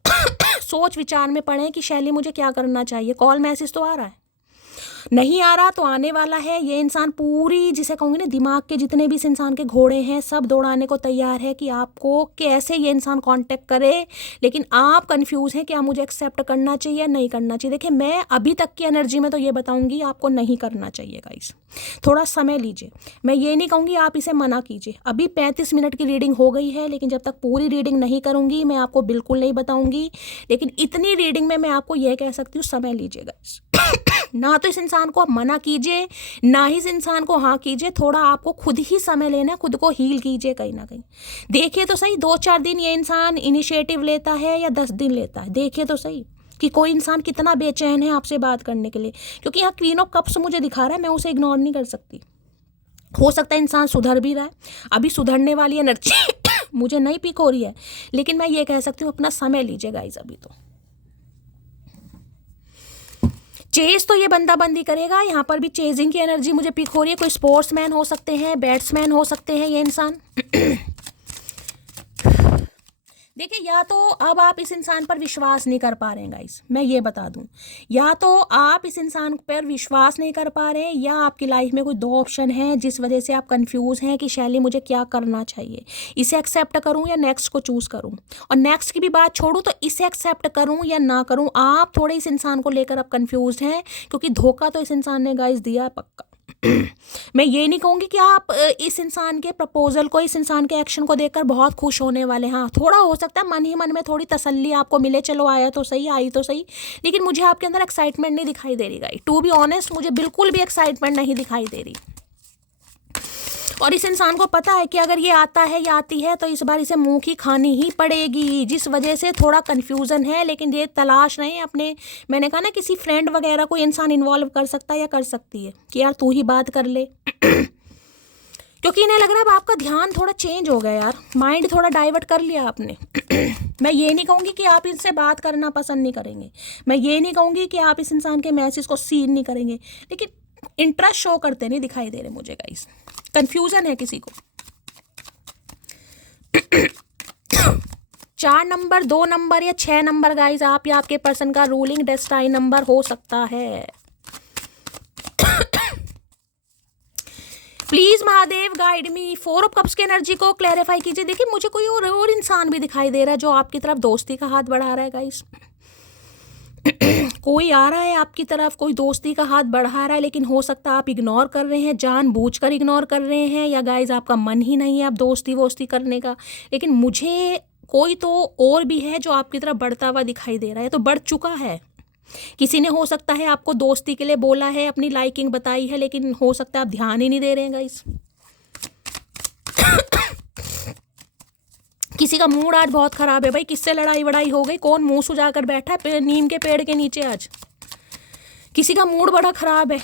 सोच विचार में पड़े कि शैली मुझे क्या करना चाहिए। कॉल मैसेज तो आ रहा है, नहीं आ रहा तो आने वाला है। ये इंसान पूरी जिसे कहूँगी ना दिमाग के जितने भी इस इंसान के घोड़े हैं सब दौड़ाने को तैयार है कि आपको कैसे ये इंसान कांटेक्ट करे, लेकिन आप कंफ्यूज हैं कि आप मुझे एक्सेप्ट करना चाहिए या नहीं करना चाहिए। देखिए मैं अभी तक की एनर्जी में तो ये बताऊंगी आपको नहीं करना चाहिए गाइस, थोड़ा समय लीजिए। मैं ये नहीं कहूँगी आप इसे मना कीजिए। अभी 35 मिनट की रीडिंग हो गई है, लेकिन जब तक पूरी रीडिंग नहीं करूँगी मैं आपको बिल्कुल नहीं बताऊँगी, लेकिन इतनी रीडिंग में मैं आपको यह कह सकती हूँ समय लीजिए गाइस। ना तो इस इंसान को आप मना कीजिए, ना ही इस इंसान को हाँ कीजिए। थोड़ा आपको खुद ही समय लेना है, खुद को हील कीजिए कहीं ना कहीं। देखिए तो सही 2-4 दिन ये इंसान इनिशिएटिव लेता है या 10 दिन लेता है। देखिए तो सही कि कोई इंसान कितना बेचैन है आपसे बात करने के लिए, क्योंकि यहाँ क्वीन ऑफ कप्स मुझे दिखा रहा है, मैं उसे इग्नोर नहीं कर सकती। हो सकता है इंसान सुधर भी रहा है, अभी सुधरने वाली एनर्जी मुझे नहीं पिक हो रही है, लेकिन मैं ये कह सकती हूँ अपना समय लीजिए गाइस। अभी तो चेज तो ये बंदा बंदी करेगा, यहाँ पर भी चेजिंग की एनर्जी मुझे पिक हो रही है। कोई स्पोर्ट्समैन हो सकते हैं, बैट्समैन हो सकते हैं ये इंसान। देखिए या तो अब आप इस इंसान पर विश्वास नहीं कर पा रहे हैं गाइस, मैं ये बता दूं, या तो आप इस इंसान पर विश्वास नहीं कर पा रहे हैं या आपकी लाइफ में कोई 2 ऑप्शन हैं जिस वजह से आप कंफ्यूज हैं कि शैली मुझे क्या करना चाहिए, इसे एक्सेप्ट करूं या नेक्स्ट को चूज करूं। और नेक्स्ट की भी बात छोड़ूं तो इसे एक्सेप्ट करूं या ना करूं, आप थोड़े इस इंसान को लेकर अब कंफ्यूज हैं क्योंकि धोखा तो इस इंसान ने गाइस दिया है पक्का। मैं ये नहीं कहूँगी कि आप इस इंसान के प्रपोजल को, इस इंसान के एक्शन को देखकर बहुत खुश होने वाले। हाँ थोड़ा हो सकता है मन ही मन में थोड़ी तसल्ली आपको मिले, चलो आया तो सही, आई तो सही, लेकिन मुझे आपके अंदर एक्साइटमेंट नहीं दिखाई दे रही गाइस। टू बी ऑनेस्ट मुझे बिल्कुल भी एक्साइटमेंट नहीं दिखाई दे रही। और इस इंसान को पता है कि अगर ये आता है या आती है तो इस बार इसे मुंह की खानी ही पड़ेगी, जिस वजह से थोड़ा कंफ्यूजन है। लेकिन ये तलाश नहीं अपने, मैंने कहा ना किसी फ्रेंड वगैरह को इंसान इन्वॉल्व कर सकता है या कर सकती है कि यार तू ही बात कर ले। क्योंकि इन्हें लग रहा है अब आपका ध्यान थोड़ा चेंज हो गया यार, माइंड थोड़ा डाइवर्ट कर लिया आपने। मैं ये नहीं कहूँगी कि आप इनसे बात करना पसंद नहीं करेंगे, मैं ये नहीं कहूँगी कि आप इस इंसान के मैसेज को सीन नहीं करेंगे, लेकिन इंटरेस्ट शो करते नहीं दिखाई दे रहे मुझे गाइस। कंफ्यूजन है किसी को। 4 नंबर, 2 नंबर या 6 नंबर गाइस आप या आपके पर्सन का रूलिंग डेस्टाइन नंबर हो सकता है। Please Mahadev guide me. 4 of cups की एनर्जी को क्लैरिफाई कीजिए। देखिए मुझे कोई और इंसान भी दिखाई दे रहा है जो आपकी तरफ दोस्ती का हाथ बढ़ा रहा है गाइस। कोई आ रहा है आपकी तरफ, कोई दोस्ती का हाथ बढ़ा रहा है, लेकिन हो सकता है आप इग्नोर कर रहे हैं, जानबूझकर इग्नोर कर रहे हैं, या गाइस आपका मन ही नहीं है आप दोस्ती वोस्ती करने का। लेकिन मुझे कोई तो और भी है जो आपकी तरफ बढ़ता हुआ दिखाई दे रहा है, तो बढ़ चुका है। किसी ने हो सकता है आपको दोस्ती के लिए बोला है, अपनी लाइकिंग बताई है, लेकिन हो सकता है आप ध्यान ही नहीं दे रहे हैं गाइस। किसी का मूड आज बहुत खराब है भाई, किससे लड़ाई वड़ाई हो गई, कौन मुंह सुजा कर बैठा है नीम के पेड़ के नीचे, आज किसी का मूड बड़ा खराब है।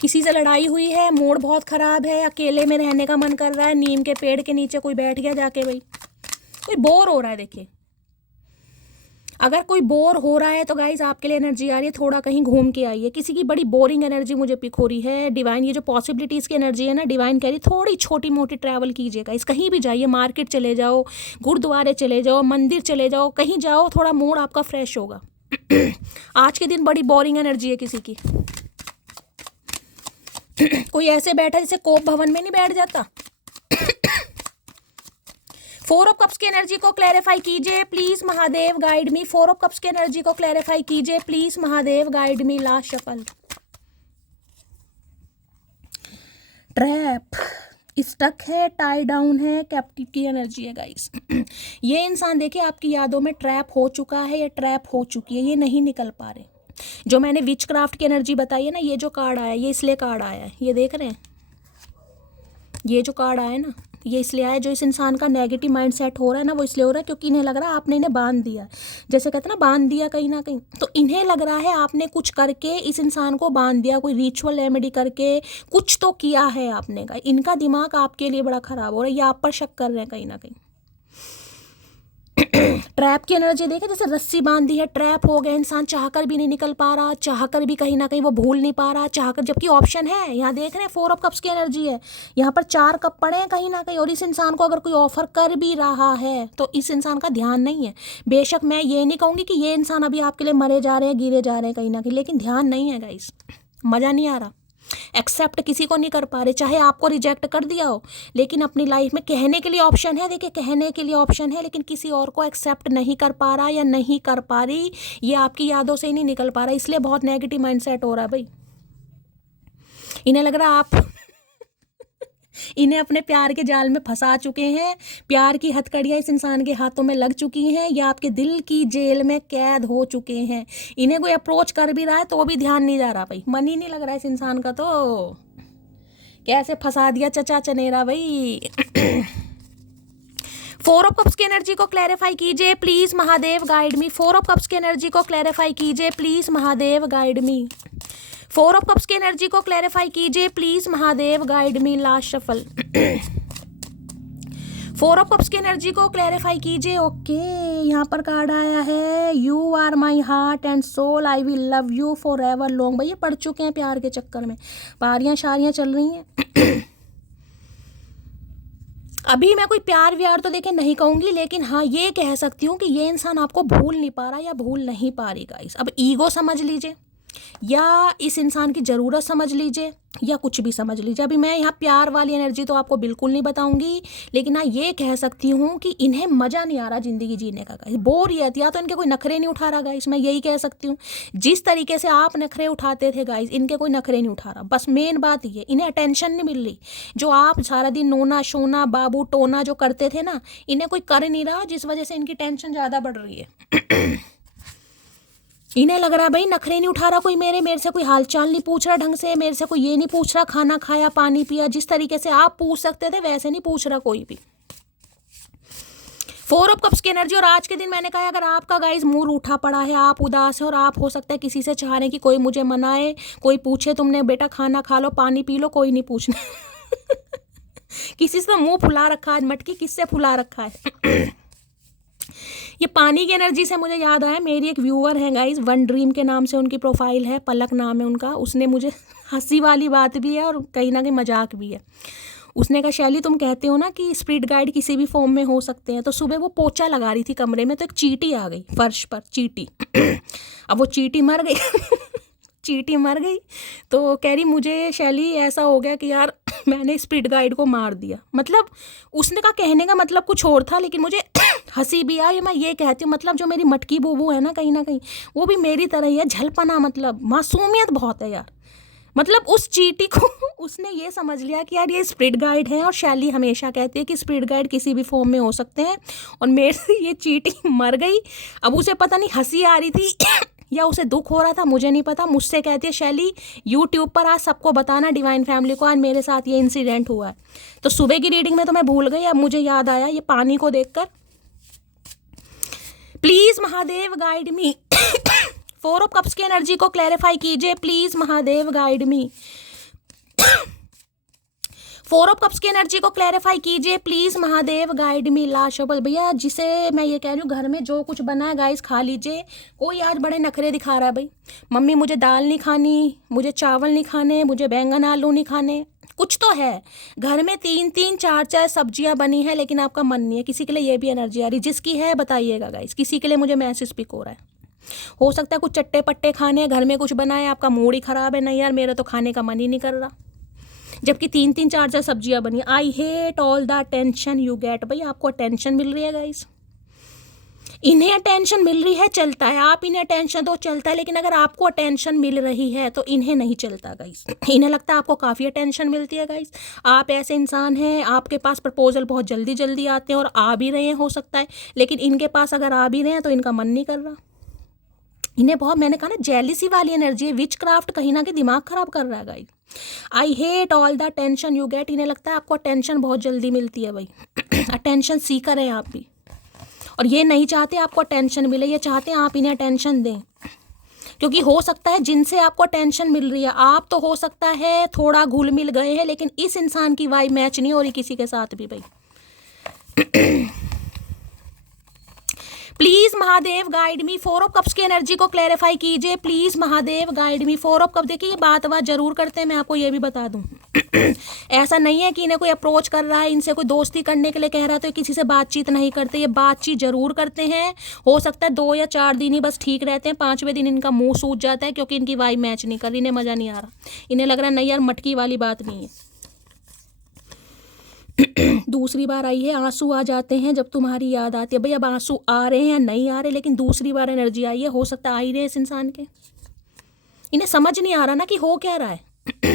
किसी से लड़ाई हुई है, मूड बहुत खराब है, अकेले में रहने का मन कर रहा है, नीम के पेड़ के नीचे कोई बैठ गया जाके, भाई कोई बोर हो रहा है। देखिए अगर कोई बोर हो रहा है तो गाइज आपके लिए एनर्जी आ रही है, थोड़ा कहीं घूम के आइए। किसी की बड़ी बोरिंग एनर्जी मुझे पिक हो रही है, डिवाइन ये जो पॉसिबिलिटीज़ की एनर्जी है ना, डिवाइन कह रही थोड़ी छोटी मोटी ट्रैवल कीजिए गाइज, कहीं भी जाइए, मार्केट चले जाओ, गुरुद्वारे चले जाओ, मंदिर चले जाओ, कहीं जाओ, थोड़ा मूड आपका फ्रेश होगा। आज के दिन बड़ी बोरिंग एनर्जी है किसी की। कोई ऐसे बैठा जैसे कोप भवन में नहीं बैठ जाता। 4 ऑफ कप्स की एनर्जी को क्लैरिफाई कीजिए please Mahadev, guide me. 4 of cups की एनर्जी को क्लैरिफाई कीजिए please Mahadev, guide me. Last shuffle. Trap, stuck है, टाई डाउन है, कैप्टिव की एनर्जी है गाइस। ये इंसान देखिए आपकी यादों में ट्रैप हो चुका है या ट्रैप हो चुकी है, ये नहीं निकल पा रहे। जो मैंने विच क्राफ्ट की एनर्जी बताई है ना, ये जो कार्ड आया, ये इसलिए कार्ड आया है, ये देख रहे हैं, ये जो कार्ड आया ना, ये इसलिए आया, जो इस इंसान का नेगेटिव माइंड सेट हो रहा है ना, वो इसलिए हो रहा है क्योंकि इन्हें लग रहा है आपने इन्हें बांध दिया। जैसे कहते हैं ना, बांध दिया कहीं ना कहीं, तो इन्हें लग रहा है आपने कुछ करके इस इंसान को बांध दिया, कोई रिचुअल रेमेडी करके कुछ तो किया है आपने का। इनका दिमाग आपके लिए बड़ा खराब हो रहा है, ये आप पर शक कर रहे हैं कहीं ना कहीं। ट्रैप की एनर्जी देखे, जैसे रस्सी बांधी है, ट्रैप हो गया इंसान, चाहकर भी नहीं निकल पा रहा, चाहकर भी कहीं ना कहीं वो भूल नहीं पा रहा, चाहकर, जबकि ऑप्शन है। यहाँ देख रहे हैं 4 ऑफ कप्स की एनर्जी है, यहाँ पर 4 कप पड़े हैं कहीं ना कहीं, और इस इंसान को अगर कोई ऑफर कर भी रहा है तो इस इंसान का ध्यान नहीं है। बेशक मैं ये नहीं कहूँगी कि ये इंसान अभी आपके लिए मरे जा रहे हैं, गिरे जा रहे हैं कहीं ना कहीं, लेकिन ध्यान नहीं है गाइस, मज़ा नहीं आ रहा, एक्सेप्ट किसी को नहीं कर पा रहे। चाहे आपको रिजेक्ट कर दिया हो, लेकिन अपनी लाइफ में कहने के लिए ऑप्शन है, देखिए कहने के लिए ऑप्शन है, लेकिन किसी और को एक्सेप्ट नहीं कर पा रहा या नहीं कर पा रही, ये आपकी यादों से ही नहीं निकल पा रहा, इसलिए बहुत नेगेटिव माइंडसेट हो रहा है भाई। इन्हें लग रहा है आप इन्हें अपने प्यार के जाल में फंसा चुके हैं, प्यार की हथकड़ियाँ इस इंसान के हाथों में लग चुकी हैं, या आपके दिल की जेल में कैद हो चुके हैं। इन्हें कोई अप्रोच कर भी रहा है तो भी ध्यान नहीं जा रहा भाई, मन ही नहीं लग रहा है इस इंसान का, तो कैसे फंसा दिया चचा चनेरा भाई। 4 ऑफ कप्स की एनर्जी को क्लैरिफाई कीजिए please Mahadev, guide me. 4 of cups की एनर्जी को क्लैरिफाई कीजिए please Mahadev, guide me. 4 of cups की एनर्जी को क्लैरिफाई कीजिए please Mahadev, guide me. Last shuffle. 4 of cups की एनर्जी को क्लैरिफाई कीजिए। ओके, यहाँ पर कार्ड आया है, you are my heart and soul, I will love you for ever long. भाई ये पढ़ चुके हैं प्यार के चक्कर में, पारियां शारियां चल रही हैं। अभी मैं कोई प्यार व्यार तो देखे नहीं कहूँगी, लेकिन हाँ ये कह सकती हूँ कि ये इंसान आपको भूल नहीं पा रहा या भूल नहीं पा रही गाइस। अब ईगो समझ लीजिए, या इस इंसान की ज़रूरत समझ लीजिए, या कुछ भी समझ लीजिए। अभी मैं यहाँ प्यार वाली एनर्जी तो आपको बिल्कुल नहीं बताऊंगी, लेकिन हाँ ये कह सकती हूँ कि इन्हें मज़ा नहीं आ रहा ज़िंदगी जीने का गाइस, बोरियत, या तो इनके कोई नखरे नहीं उठा रहा गाइस, मैं यही कह सकती हूँ। जिस तरीके से आप नखरे उठाते थे गाइस, इनके कोई नखरे नहीं उठा रहा, बस मेन बात ये, इन्हें अटेंशन नहीं मिल रही। जो आप सारा दिन नोना शोना बाबू टोना जो करते थे ना, इन्हें कोई कर नहीं रहा, जिस वजह से इनकी टेंशन ज़्यादा बढ़ रही है। इन्हें लग रहा भाई नखरे नहीं उठा रहा कोई, मेरे से कोई हालचाल नहीं पूछ रहा ढंग से, मेरे से कोई ये नहीं पूछ रहा खाना खाया पानी पिया, जिस तरीके से आप पूछ सकते थे वैसे नहीं पूछ रहा कोई भी। 4 ऑफ कप्स की एनर्जी। और आज के दिन मैंने कहा अगर आपका गाइस मूड उठा पड़ा है, आप उदास है, और आप हो सकता है किसी से चाह रहे हैं कि कोई मुझे मनाए, कोई पूछे तुमने बेटा खाना खा लो पानी पी लो, कोई नहीं पूछना। किसी से तो मुँह फुला रखा है, मटकी किससे फुला रखा है। ये पानी की एनर्जी से मुझे याद आया, मेरी एक व्यूअर है गाइस, वन ड्रीम के नाम से उनकी प्रोफाइल है, पलक नाम है उनका। उसने मुझे, हंसी वाली बात भी है और कहीं ना कहीं मजाक भी है, उसने कहा शैली तुम कहते हो ना कि स्पिरिट गाइड किसी भी फॉर्म में हो सकते हैं, तो सुबह वो पोछा लगा रही थी कमरे में, तो एक चींटी आ गई फर्श पर, चींटी। अब वो चींटी मर गई। चींटी मर गई तो कह रही मुझे शैली ऐसा हो गया कि यार मैंने स्पिरिट गाइड को मार दिया। मतलब उसने कहा, कहने का मतलब कुछ और था, लेकिन मुझे हंसी भी आई। मैं ये कहती हूँ मतलब जो मेरी मटकी बूबू है ना कहीं वो भी मेरी तरह ही है, झलपना, मतलब मासूमियत बहुत है यार, मतलब उस चींटी को उसने ये समझ लिया कि यार ये स्पिरिट गाइड है, और शैली हमेशा कहती है कि स्पिरिट गाइड किसी भी फॉर्म में हो सकते हैं, और मेरे से ये चींटी मर गई। अब उसे पता नहीं हंसी आ रही थी या उसे दुख हो रहा था, मुझे नहीं पता। मुझसे कहती है शैली यूट्यूब पर आज सबको बताना, डिवाइन फैमिली को, आज मेरे साथ ये इंसिडेंट हुआ है। तो सुबह की रीडिंग में तो मैं भूल गई, अब मुझे याद आया ये पानी को देखकर। Please Mahadev guide me 4 of cups की एनर्जी को क्लैरिफाई कीजिए please Mahadev guide me. 4 of cups की एनर्जी को क्लैरिफाई कीजिए प्लीज महादेव गाइड मी। लाशबल भैया, जिसे मैं ये कह रही हूँ घर में जो कुछ बना है गाइस खा लीजिए। कोई आज बड़े नखरे दिखा रहा है भाई, मम्मी मुझे दाल नहीं खानी, मुझे चावल नहीं खाने, मुझे बैंगन आलू नहीं खाने। कुछ तो है घर में, 3-3 4-4 सब्जियां बनी है, लेकिन आपका मन नहीं है। किसी के लिए ये भी एनर्जी आ रही, जिसकी है बताइएगा गाइस। किसी के लिए मुझे मैसेज पिक हो रहा है। हो सकता है कुछ चट्टे पट्टे खाने हैं, घर में कुछ बना है, आपका मूड ही खराब है, नहीं यार मेरा तो खाने का मन ही नहीं कर रहा, जबकि 3-3 4-4 सब्जियां बनी। I hate all the attention you get. भाई आपको अटेंशन मिल रही है गाइस, इन्हें अटेंशन मिल रही है चलता है, आप इन्हें अटेंशन दो चलता है, लेकिन अगर आपको अटेंशन मिल रही है तो इन्हें नहीं चलता गाइस। इन्हें लगता है आपको काफ़ी अटेंशन मिलती है गाइस। आप ऐसे इंसान हैं, आपके पास प्रपोजल बहुत जल्दी जल्दी आते हैं और आ भी रहे हैं हो सकता है, लेकिन इनके पास अगर आ भी रहे हैं तो इनका मन नहीं कर रहा। इन्हें बहुत, मैंने कहा ना, जेलिसी वाली एनर्जी है, विच क्राफ्ट कहीं ना कहीं दिमाग खराब कर रहा है guys. I hate all the attention you get. इन्हें लगता है आपको अटेंशन बहुत जल्दी मिलती है भाई। अटेंशन सीकर हैं आप भी, और ये नहीं चाहते आपको अटेंशन मिले, ये चाहते हैं आप इन्हें अटेंशन दें। क्योंकि हो सकता है जिनसे आपको अटेंशन मिल रही है, आप तो हो सकता है थोड़ा घुल मिल गए हैं, लेकिन इस इंसान की वाइब मैच नहीं हो रही किसी के साथ भी भाई। Please Mahadev guide me. 4 of cups की एनर्जी को क्लैरिफाई कीजिए please Mahadev guide me. 4 of cup, देखिए ये बात जरूर करते हैं, मैं आपको ये भी बता दूं। ऐसा नहीं है कि इन्हें कोई अप्रोच कर रहा है, इनसे कोई दोस्ती करने के लिए कह रहा है तो किसी से बातचीत नहीं करते, ये बातचीत जरूर करते हैं। हो सकता है 2 या 4 दिन ही बस ठीक रहते हैं, 5वें दिन इनका मुंह सूज जाता है, क्योंकि इनकी वाइब मैच नहीं कर रही, इन्हें मजा नहीं आ रहा, इन्हें लग रहा है नहीं यार मटकी वाली बात नहीं है। दूसरी बार आई है, आंसू आ जाते हैं जब तुम्हारी याद आती है। भाई अब आंसू आ रहे हैं या नहीं आ रहे, लेकिन दूसरी बार एनर्जी आई है, हो सकता है आ ही रहे इस इंसान के। इन्हें समझ नहीं आ रहा ना कि हो क्या रहा है।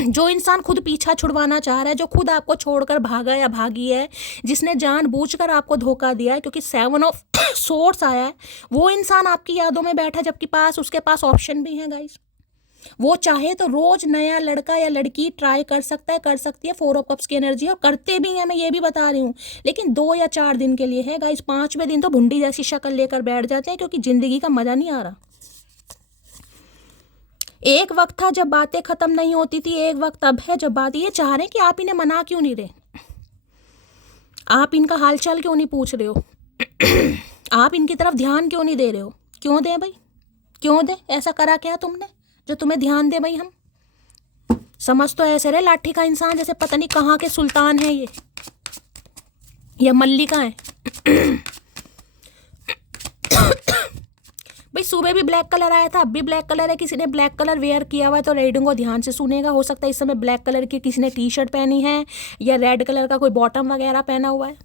जो इंसान खुद पीछा छुड़वाना चाह रहा है, जो खुद आपको छोड़कर भागा या भागी है, जिसने जानबूझकर आपको धोखा दिया है, क्योंकि 7 ऑफ सोर्स आया है, वो इंसान आपकी यादों में बैठा, जबकि उसके पास ऑप्शन भी है गाइस। वो चाहे तो रोज नया लड़का या लड़की ट्राई कर सकता है, कर सकती है। 4 ऑफ कप्स की एनर्जी, और करते भी हैं, मैं ये भी बता रही हूँ, लेकिन 2 या 4 दिन के लिए है गाइस। 5वें दिन तो भुंडी जैसी शक्ल लेकर बैठ जाते हैं, क्योंकि जिंदगी का मजा नहीं आ रहा। एक वक्त था जब बातें खत्म नहीं होती थी, एक वक्त अब है जब बात, ये चाह रहे हैं कि आप इन्हें मना क्यों नहीं रहे, आप इनका हालचाल क्यों नहीं पूछ रहे हो, आप इनकी तरफ ध्यान क्यों नहीं दे रहे हो। क्यों दें भाई, क्यों दें, ऐसा करा क्या तुमने जो तुम्हें ध्यान दे भाई। हम समझ तो ऐसे रहे लाठी का इंसान जैसे पता नहीं कहाँ के सुल्तान है ये, या मल्लिका है। भाई सुबह भी ब्लैक कलर आया था, अब भी ब्लैक कलर है। किसी ने ब्लैक कलर वेयर किया हुआ है तो रीडिंग को ध्यान से सुनेगा। हो सकता है इस समय ब्लैक कलर की किसी ने टी शर्ट पहनी है, या रेड कलर का कोई बॉटम वगैरह पहना हुआ है।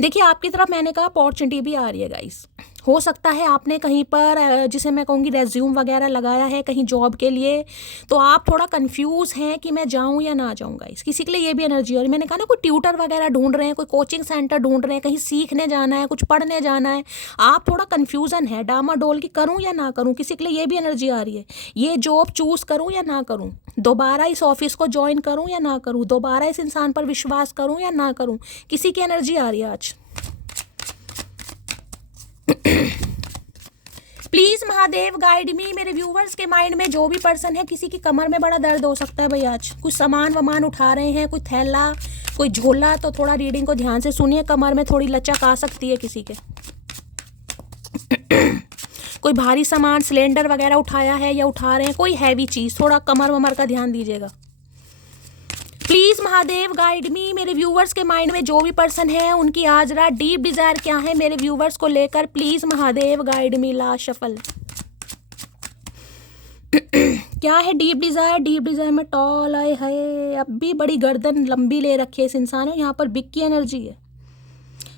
देखिए आपकी तरफ मैंने कहा अपॉर्चुनिटी भी आ रही है गाइस। हो सकता है आपने कहीं पर, जिसे मैं कहूँगी रेज्यूम वगैरह लगाया है कहीं जॉब के लिए, तो आप थोड़ा कंफ्यूज हैं कि मैं जाऊँ या ना जाऊँ गाइस। किसी के लिए ये भी एनर्जी और मैंने कहा ना, कोई ट्यूटर वगैरह ढूंढ रहे हैं, कोई कोचिंग सेंटर ढूंढ रहे हैं, कहीं सीखने जाना है, कुछ पढ़ने जाना है, आप थोड़ा कन्फ्यूज़न है, डामाडोल की करूँ या ना करूँ। किसी के लिए ये भी एनर्जी आ रही है, ये जॉब चूज़ करूँ या ना करूँ, दोबारा इस ऑफिस को ज्वाइन करूँ या ना करूँ, दोबारा इस इंसान पर विश्वास करूँ या ना करूँ। किसी की एनर्जी आ रही है आज। प्लीज महादेव गाइड मी। मेरे व्यूवर्स के माइंड में जो भी पर्सन है, किसी की कमर में बड़ा दर्द हो सकता है भाई आज, कुछ सामान वमान उठा रहे हैं, कोई थैला, कोई झोला, तो थोड़ा रीडिंग को ध्यान से सुनिए। कमर में थोड़ी लचक आ सकती है किसी के। कोई भारी सामान सिलेंडर वगैरह उठाया है या उठा रहे हैं, कोई हैवी चीज, थोड़ा कमर वमर का ध्यान दीजिएगा। प्लीज महादेव गाइड मी। मेरे व्यूवर्स के माइंड में जो भी पर्सन है, उनकी आज रात डीप डिजायर क्या है मेरे व्यूवर्स को लेकर, please Mahadev guide me. Last shuffle क्या है डीप डिजायर। डीप डिजायर में टॉल आए है, अब भी बड़ी गर्दन लंबी ले रखी है इस इंसान ने। यहाँ पर बिग की एनर्जी है,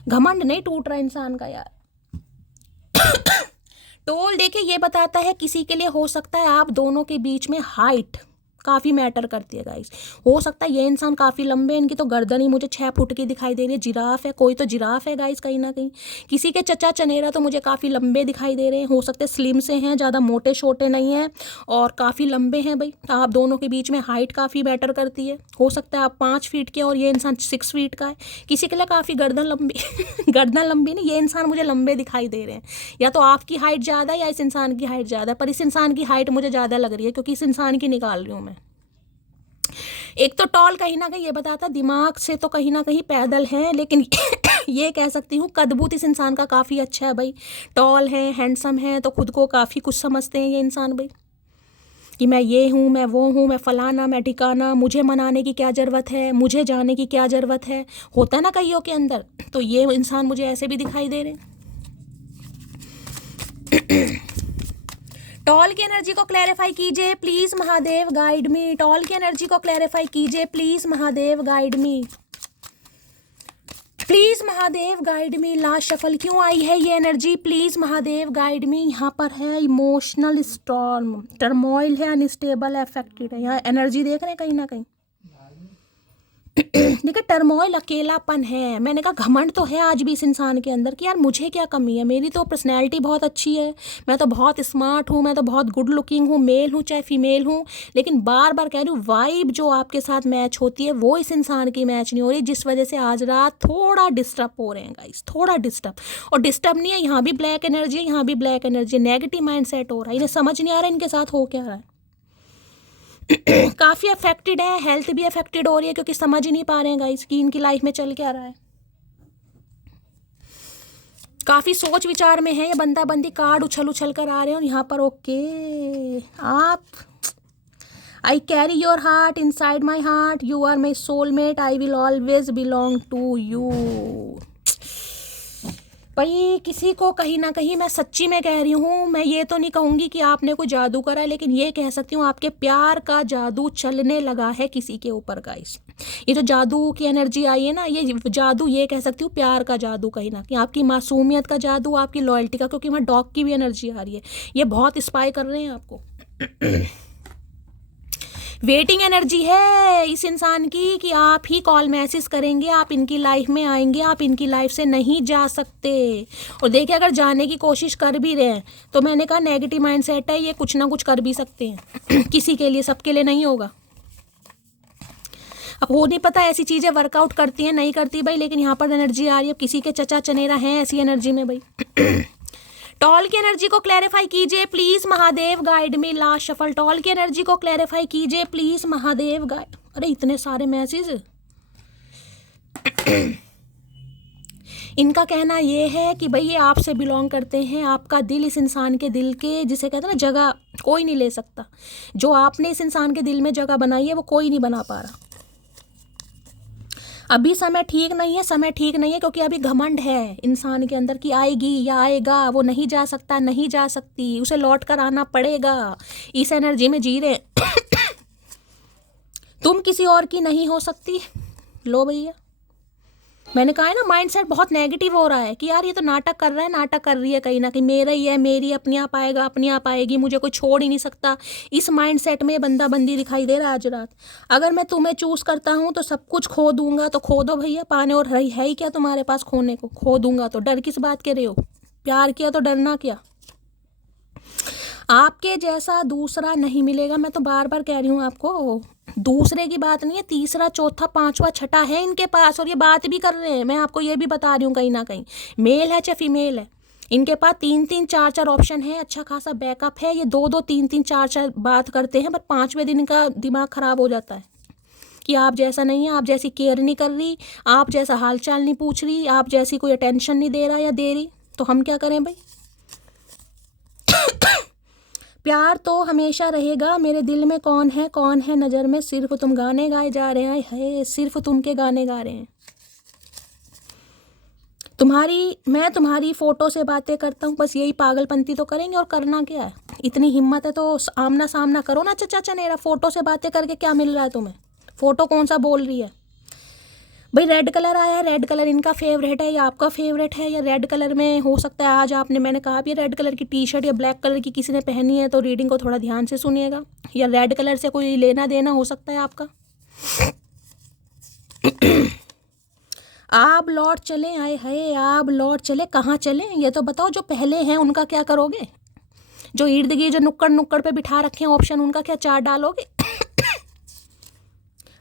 घमंड नहीं टूट रहा इंसान का यार। टॉल देखिए ये बताता है किसी के लिए हो सकता है आप दोनों के बीच में हाइट काफ़ी मैटर करती है गाइस। हो सकता है ये इंसान काफ़ी लंबे, इनकी तो गर्दन ही मुझे 6 फुट की दिखाई दे रही है। जिराफ है, कोई तो जिराफ है गाइस कहीं ना कहीं। किसी के चचा चनेरा तो मुझे काफ़ी लंबे दिखाई दे रहे हैं। हो सकते स्लिम से हैं, ज़्यादा मोटे छोटे नहीं हैं और काफ़ी लंबे हैं भाई। आप दोनों के बीच में हाइट काफ़ी मैटर करती है। हो सकता है आप 5 फीट के और ये इंसान 6 फीट का है। किसी के लिए काफ़ी गर्दन लंबी गर्दन लंबी नहीं, ये इंसान मुझे लंबे दिखाई दे रहे हैं। या तो आपकी हाइट ज़्यादा है या इस इंसान की हाइट ज़्यादा है, पर इस इंसान की हाइट मुझे ज़्यादा लग रही है क्योंकि इस इंसान की निकाल रही हूँ मैं। एक तो टॉल कहीं ना कहीं ये बताता दिमाग से तो कहीं ना कहीं पैदल हैं, लेकिन ये कह सकती हूँ कदबूत इस इंसान का काफ़ी अच्छा है भाई। टॉल है, हैंडसम है, तो खुद को काफ़ी कुछ समझते हैं ये इंसान भाई कि मैं ये हूँ, मैं वो हूँ, मैं फलाना, मैं ठिकाना, मुझे मनाने की क्या ज़रूरत है, मुझे जाने की क्या ज़रूरत है। होता है ना कईयों के अंदर, तो ये इंसान मुझे ऐसे भी दिखाई दे रहे हैं। टॉल की एनर्जी को क्लैरिफाई कीजिए प्लीज महादेव, गाइड मी। टॉल की एनर्जी को क्लैरिफाई कीजिए please Mahadev, guide me. Please Mahadev guide me. Last shuffle क्यों आई है ये energy? Please Mahadev guide me. यहाँ पर है इमोशनल स्टॉर्म, टर्मोइल है, अनस्टेबल अफेक्टेड है। यहाँ एनर्जी देख रहे हैं कहीं ना कहीं देखिए टर्मोइल, अकेलापन है। मैंने कहा घमंड तो है आज भी इस इंसान के अंदर कि यार मुझे क्या कमी है, मेरी तो पर्सनैलिटी बहुत अच्छी है, मैं तो बहुत स्मार्ट हूँ, मैं तो बहुत गुड लुकिंग हूँ, मेल हूँ चाहे फीमेल हूँ। लेकिन बार बार कह रही हूँ वाइब जो आपके साथ मैच होती है वो इस इंसान की मैच नहीं हो रही, जिस वजह से आज रात थोड़ा डिस्टर्ब हो रहे हैं गाइस, थोड़ा डिस्टर्ब। और डिस्टर्ब नहीं है, यहाँ भी ब्लैक एनर्जी है, यहाँ भी ब्लैक एनर्जी है, नेगेटिव माइंड सेट हो रहा है। इन्हें समझ नहीं आ रहा है इनके साथ हो क्या रहा है। काफ़ी अफेक्टेड है, हेल्थ भी अफेक्टेड हो रही है क्योंकि समझ ही नहीं पा रहे हैं गाइस कि इनकी लाइफ में चल क्या रहा है। काफ़ी सोच विचार में है ये, बंदा बंदी कार्ड उछल उछल कर आ रहे हैं। और यहाँ पर ओके आप, I carry your heart inside my heart, you are my soulmate, I will always belong to you. भाई किसी को कहीं ना कहीं, मैं सच्ची में कह रही हूँ, मैं ये तो नहीं कहूँगी कि आपने कोई जादू करा है, लेकिन ये कह सकती हूँ आपके प्यार का जादू चलने लगा है किसी के ऊपर गाइस। ये जो जादू की एनर्जी आई है ना, ये जादू, ये कह सकती हूँ प्यार का जादू, कहीं ना कहीं आपकी मासूमियत का जादू, आपकी लॉयल्टी का, क्योंकि वहाँ डॉग की भी एनर्जी आ रही है। ये बहुत स्पाई कर रहे हैं आपको। वेटिंग एनर्जी है इस इंसान की कि आप ही कॉल मैसेज करेंगे, आप इनकी लाइफ में आएंगे, आप इनकी लाइफ से नहीं जा सकते। और देखिए अगर जाने की कोशिश कर भी रहे हैं तो मैंने कहा नेगेटिव माइंड सेट है, ये कुछ ना कुछ कर भी सकते हैं किसी के लिए, सबके लिए नहीं होगा। अब हो नहीं पता ऐसी चीज़ें वर्कआउट करती हैं नहीं करती भाई, लेकिन यहाँ पर एनर्जी आ रही है किसी के चचा चनेरा हैं ऐसी एनर्जी में भाई। टॉल की एनर्जी को क्लैरिफाई कीजिए please Mahadev, guide me. Last shuffle, टॉल की एनर्जी को क्लैरिफाई कीजिए प्लीज महादेव, गाइड। अरे इतने सारे मैसेज। इनका कहना ये है कि भाई ये आपसे बिलोंग करते हैं, आपका दिल इस इंसान के दिल के, जिसे कहते हैं ना जगह कोई नहीं ले सकता। जो आपने इस इंसान के दिल में जगह बनाई है वो कोई नहीं बना पा रहा। अभी समय ठीक नहीं है, समय ठीक नहीं है क्योंकि अभी घमंड है इंसान के अंदर कि आएगी या आएगा, वो नहीं जा सकता, नहीं जा सकती, उसे लौट कर आना पड़ेगा। इस एनर्जी में जी रहे तुम किसी और की नहीं हो सकती। लो भैया, मैंने कहा है ना माइंडसेट बहुत नेगेटिव हो रहा है कि यार ये तो नाटक कर रहा है, नाटक कर रही है कहीं ना कहीं, मेरा ही है, मेरी अपने आप आएगा, अपने आप आएगी, मुझे कोई छोड़ ही नहीं सकता। इस माइंडसेट में बंदा बंदी दिखाई दे रहा है आज रात। अगर मैं तुम्हें चूज करता हूँ तो सब कुछ खो दूंगा, तो खो दो भैया, पाने और है ही क्या तुम्हारे पास खोने को? खो दूंगा तो डर किस बात के रहे हो? प्यार किया तो डरना क्या? आपके जैसा दूसरा नहीं मिलेगा। मैं तो बार बार कह रही हूँ आपको, दूसरे की बात नहीं है, तीसरा चौथा पांचवा छठा है इनके पास, और ये बात भी कर रहे हैं। मैं आपको ये भी बता रही हूँ कहीं ना कहीं, मेल है चाहे फीमेल है, इनके पास 3-3 4-4 ऑप्शन है, अच्छा खासा बैकअप है। ये 2-2 3-3 4-4 बात करते हैं, पर 5वें दिन का दिमाग खराब हो जाता है कि आप जैसा नहीं है, आप जैसी केयर नहीं कर रही, आप जैसा हालचाल नहीं पूछ रही, आप जैसी कोई अटेंशन नहीं दे रहा या दे रही, तो हम क्या करें भाई? प्यार तो हमेशा रहेगा, मेरे दिल में कौन है नज़र में, सिर्फ तुम गाने गाए जा रहे हैं, है सिर्फ तुम के गाने गा रहे हैं। मैं तुम्हारी फ़ोटो से बातें करता हूँ, बस यही पागलपंती तो करेंगे। और करना क्या है? इतनी हिम्मत है तो आमना सामना करो ना चचा चनेरा। फ़ोटो से बातें करके क्या मिल रहा है तुम्हें? फ़ोटो कौन सा बोल रही है? भाई रेड कलर आया है, रेड कलर इनका फेवरेट है या आपका फेवरेट है, या रेड कलर में हो सकता है आज आपने, मैंने कहा भी रेड कलर की टी शर्ट या ब्लैक कलर की किसी ने पहनी है, तो रीडिंग को थोड़ा ध्यान से सुनिएगा, या रेड कलर से कोई लेना देना हो सकता है आपका। आप लौट चले, आए हाय आप लौट चले, कहाँ चले ये तो बताओ। जो पहले हैं उनका क्या करोगे, जो इर्द गिर्द जो नुक्कड़ नुक्कड़ पे बिठा रखे हैं ऑप्शन, उनका क्या चार्ट डालोगे।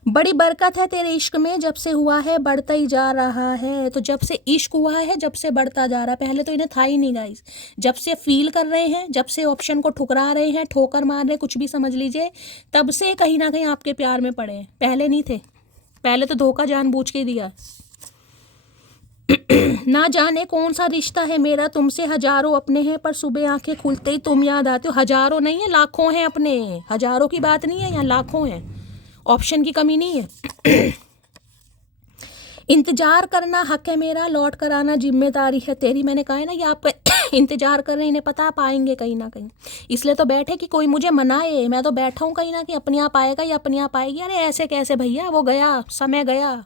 बड़ी बरकत है तेरे इश्क में, जब से हुआ है बढ़ता ही जा रहा है। तो जब से इश्क हुआ है, जब से बढ़ता जा रहा है, पहले तो इन्हें था ही नहीं गाइस। जब से फील कर रहे हैं, जब से ऑप्शन को ठुकरा रहे हैं, ठोकर मार रहे, कुछ भी समझ लीजिए, तब से कहीं ना कहीं आपके प्यार में पड़े हैं। पहले नहीं थे, पहले तो धोखा जानबूझ के दिया। ना जाने कौन सा रिश्ता है मेरा तुमसे, हजारों अपने हैं पर सुबह आंखें खुलते ही तुम याद आते हो। हजारों नहीं है, लाखों हैं अपने, हजारों की बात नहीं है, यहाँ लाखों हैं, ऑप्शन की कमी नहीं है। इंतजार करना हक है मेरा, लौट कर आना जिम्मेदारी है तेरी। मैंने कहा है ना, ये आप इंतजार कर रहे हैं, इन्हें पता पाएंगे कहीं ना कहीं, इसलिए तो बैठे कि कोई मुझे मनाए। मैं तो बैठा हूँ कहीं ना कहीं, अपने आप आएगा या अपने आप आएगी। अरे ऐसे कैसे भैया, वो गया, समय गया,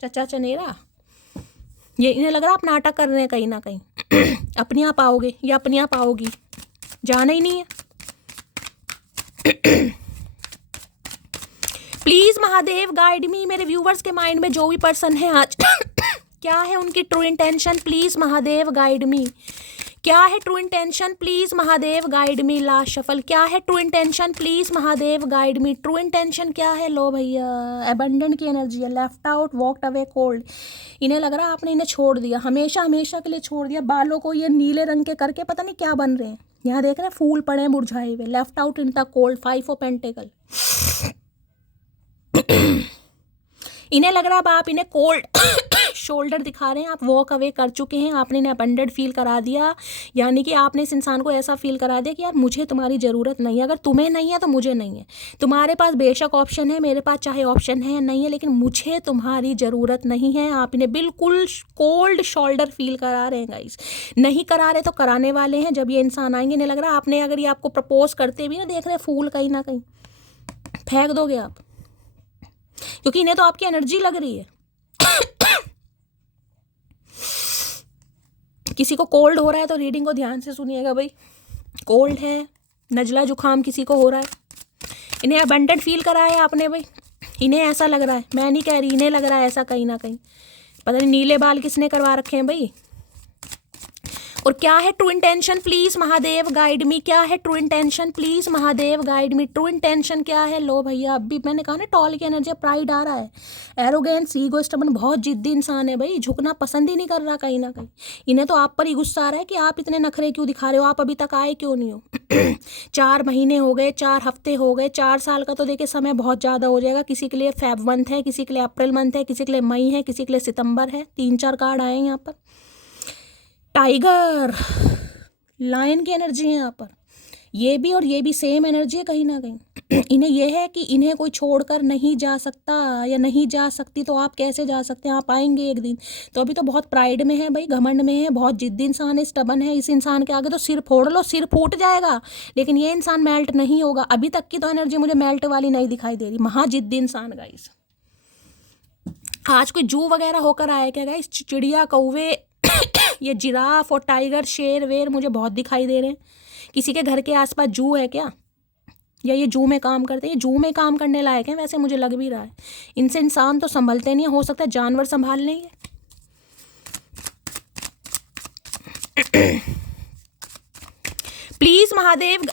चचा चनेरा। ये इन्हें लग रहा आप नाटक कर रहे हैं कहीं ना कहीं। अपने आप आओगे या अपने आप आओगी, जाना ही नहीं है। प्लीज महादेव गाइड मी, मेरे व्यूवर्स के माइंड में जो भी पर्सन है आज क्या है उनकी true intention, please Mahadev guide मी। क्या है true intention, please Mahadev guide me. Last shuffle, क्या है true intention, please Mahadev guide me. True intention क्या है, लो भैया, अबंडेंट की एनर्जी है, left out, walked away, cold. इन्हें लग रहा है आपने इन्हें छोड़ दिया, हमेशा हमेशा के लिए छोड़ दिया। बालों को ये नीले रंग के करके पता नहीं क्या बन रहे हैं, यहाँ देख रहे हैं फूल पड़े हैं मुरझाए हुए। Left out in the cold, 5 of pentacle. इन्हें लग रहा है अब आप इन्हें कोल्ड शोल्डर दिखा रहे हैं, आप वॉक अवे कर चुके हैं, आपने इन्हें अबंडेंट फील करा दिया। यानी कि आपने इस इंसान को ऐसा फील करा दिया कि यार मुझे तुम्हारी ज़रूरत नहीं है, अगर तुम्हें नहीं है तो मुझे नहीं है। तुम्हारे पास बेशक ऑप्शन है, मेरे पास चाहे ऑप्शन है या नहीं है, लेकिन मुझे तुम्हारी ज़रूरत नहीं है। आप इन्हें बिल्कुल कोल्ड शोल्डर फील करा रहे हैं गाइस। नहीं करा रहे तो कराने वाले हैं, जब ये इंसान आएंगे। इन्हें लग रहा है आपने, अगर ये आपको प्रपोज करते भी ना, देख रहे हैं फूल कहीं ना कहीं फेंक दोगे आप, क्योंकि इन्हें तो आपकी एनर्जी लग रही है। किसी को कोल्ड हो रहा है तो रीडिंग को ध्यान से सुनिएगा भाई। कोल्ड है, नजला जुखाम किसी को हो रहा है, इन्हें अबंडेंट फील कराया आपने भाई। इन्हें ऐसा लग रहा है, मैं नहीं कह रही, इन्हें लग रहा है ऐसा कहीं ना कहीं। पता नहीं नीले बाल किसने करवा रखे हैं भाई। और क्या है true intention, please Mahadev guide मी। क्या है true intention, please Mahadev guide me. True intention क्या है, लो भैया, अभी मैंने कहा ना टॉल की एनर्जी, प्राइड आ रहा है, एरोगेंस, ईगो, स्टबन, बहुत जिद्दी इंसान है भाई, झुकना पसंद ही नहीं कर रहा कहीं ना कहीं। इन्हें तो आप पर ही गुस्सा आ रहा है कि आप इतने नखरे क्यों दिखा रहे हो, आप अभी तक आए क्यों नहीं हो। 4 महीने हो गए, 4 हफ्ते हो गए, 4 साल का तो देखिए समय बहुत ज़्यादा हो जाएगा। किसी के लिए फेब मंथ है, किसी के लिए अप्रैल मंथ है, किसी के लिए मई है, किसी के लिए सितंबर है। 3-4 कार्ड आए हैं यहाँ पर। टाइगर, लायन की एनर्जी है यहाँ पर, ये भी और ये भी सेम एनर्जी है कहीं ना कहीं। इन्हें यह है कि इन्हें कोई छोड़कर नहीं जा सकता या नहीं जा सकती, तो आप कैसे जा सकते हैं, आप आएंगे एक दिन। तो अभी तो बहुत प्राइड में है भाई, घमंड में है, बहुत जिद्दी इंसान है, स्टबन है। इस इंसान के आगे तो सिर फोड़ लो, सिर फूट जाएगा, लेकिन ये इंसान मेल्ट नहीं होगा। अभी तक की तो एनर्जी मुझे मेल्ट वाली नहीं दिखाई दे रही। महाजिद्दी इंसान गाइस। आज कोई जू वगैरह होकर आया क्या गाइस, चिड़िया, कौवे, ये जिराफ और टाइगर, शेर वेर मुझे बहुत दिखाई दे रहे हैं। किसी के घर के आसपास जू है क्या, या ये जू में काम करते हैं, ये जू में काम करने लायक है वैसे, मुझे लग भी रहा है। इनसे इंसान तो संभलते नहीं है, हो सकता है जानवर संभाल लेंगे। प्लीज महादेव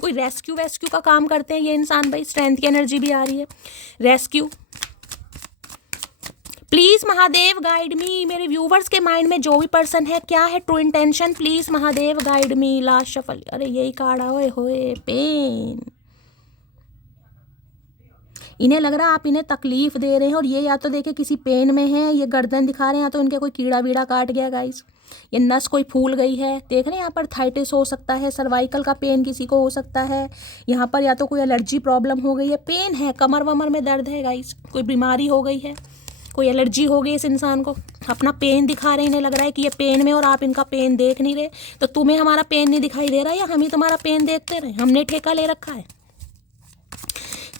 कोई रेस्क्यू वेस्क्यू का काम करते हैं ये इंसान भाई, स्ट्रेंथ की एनर्जी भी आ रही है, रेस्क्यू। प्लीज महादेव गाइड मी, मेरे व्यूवर्स के माइंड में जो भी पर्सन है, क्या है true intention, please Mahadev guide me. Last shuffle, अरे यही कार्ड, ओए होए, पेन। इन्हें लग रहा है आप इन्हें तकलीफ दे रहे हैं, और ये या तो देखे किसी पेन में है, ये गर्दन दिखा रहे हैं, या तो इनके कोई कीड़ा वीड़ा काट गया गाइस, ये नस कोई फूल गई है, देख रहे हैं यहाँ पर थाइटिस हो सकता है, सर्वाइकल का पेन किसी को हो सकता है यहाँ पर, या तो कोई एलर्जी प्रॉब्लम हो गई है, पेन है, कमर वमर में दर्द है गाइस, कोई बीमारी हो गई है, कोई एलर्जी हो गई इस इंसान को, अपना पेन दिखा रहे हैं। इन्हें लग रहा है कि ये पेन में, और आप इनका पेन देख नहीं रहे, तो तुम्हें हमारा पेन नहीं दिखाई दे रहा है, या हम ही तुम्हारा पेन देखते रहे, हमने ठेका ले रखा है।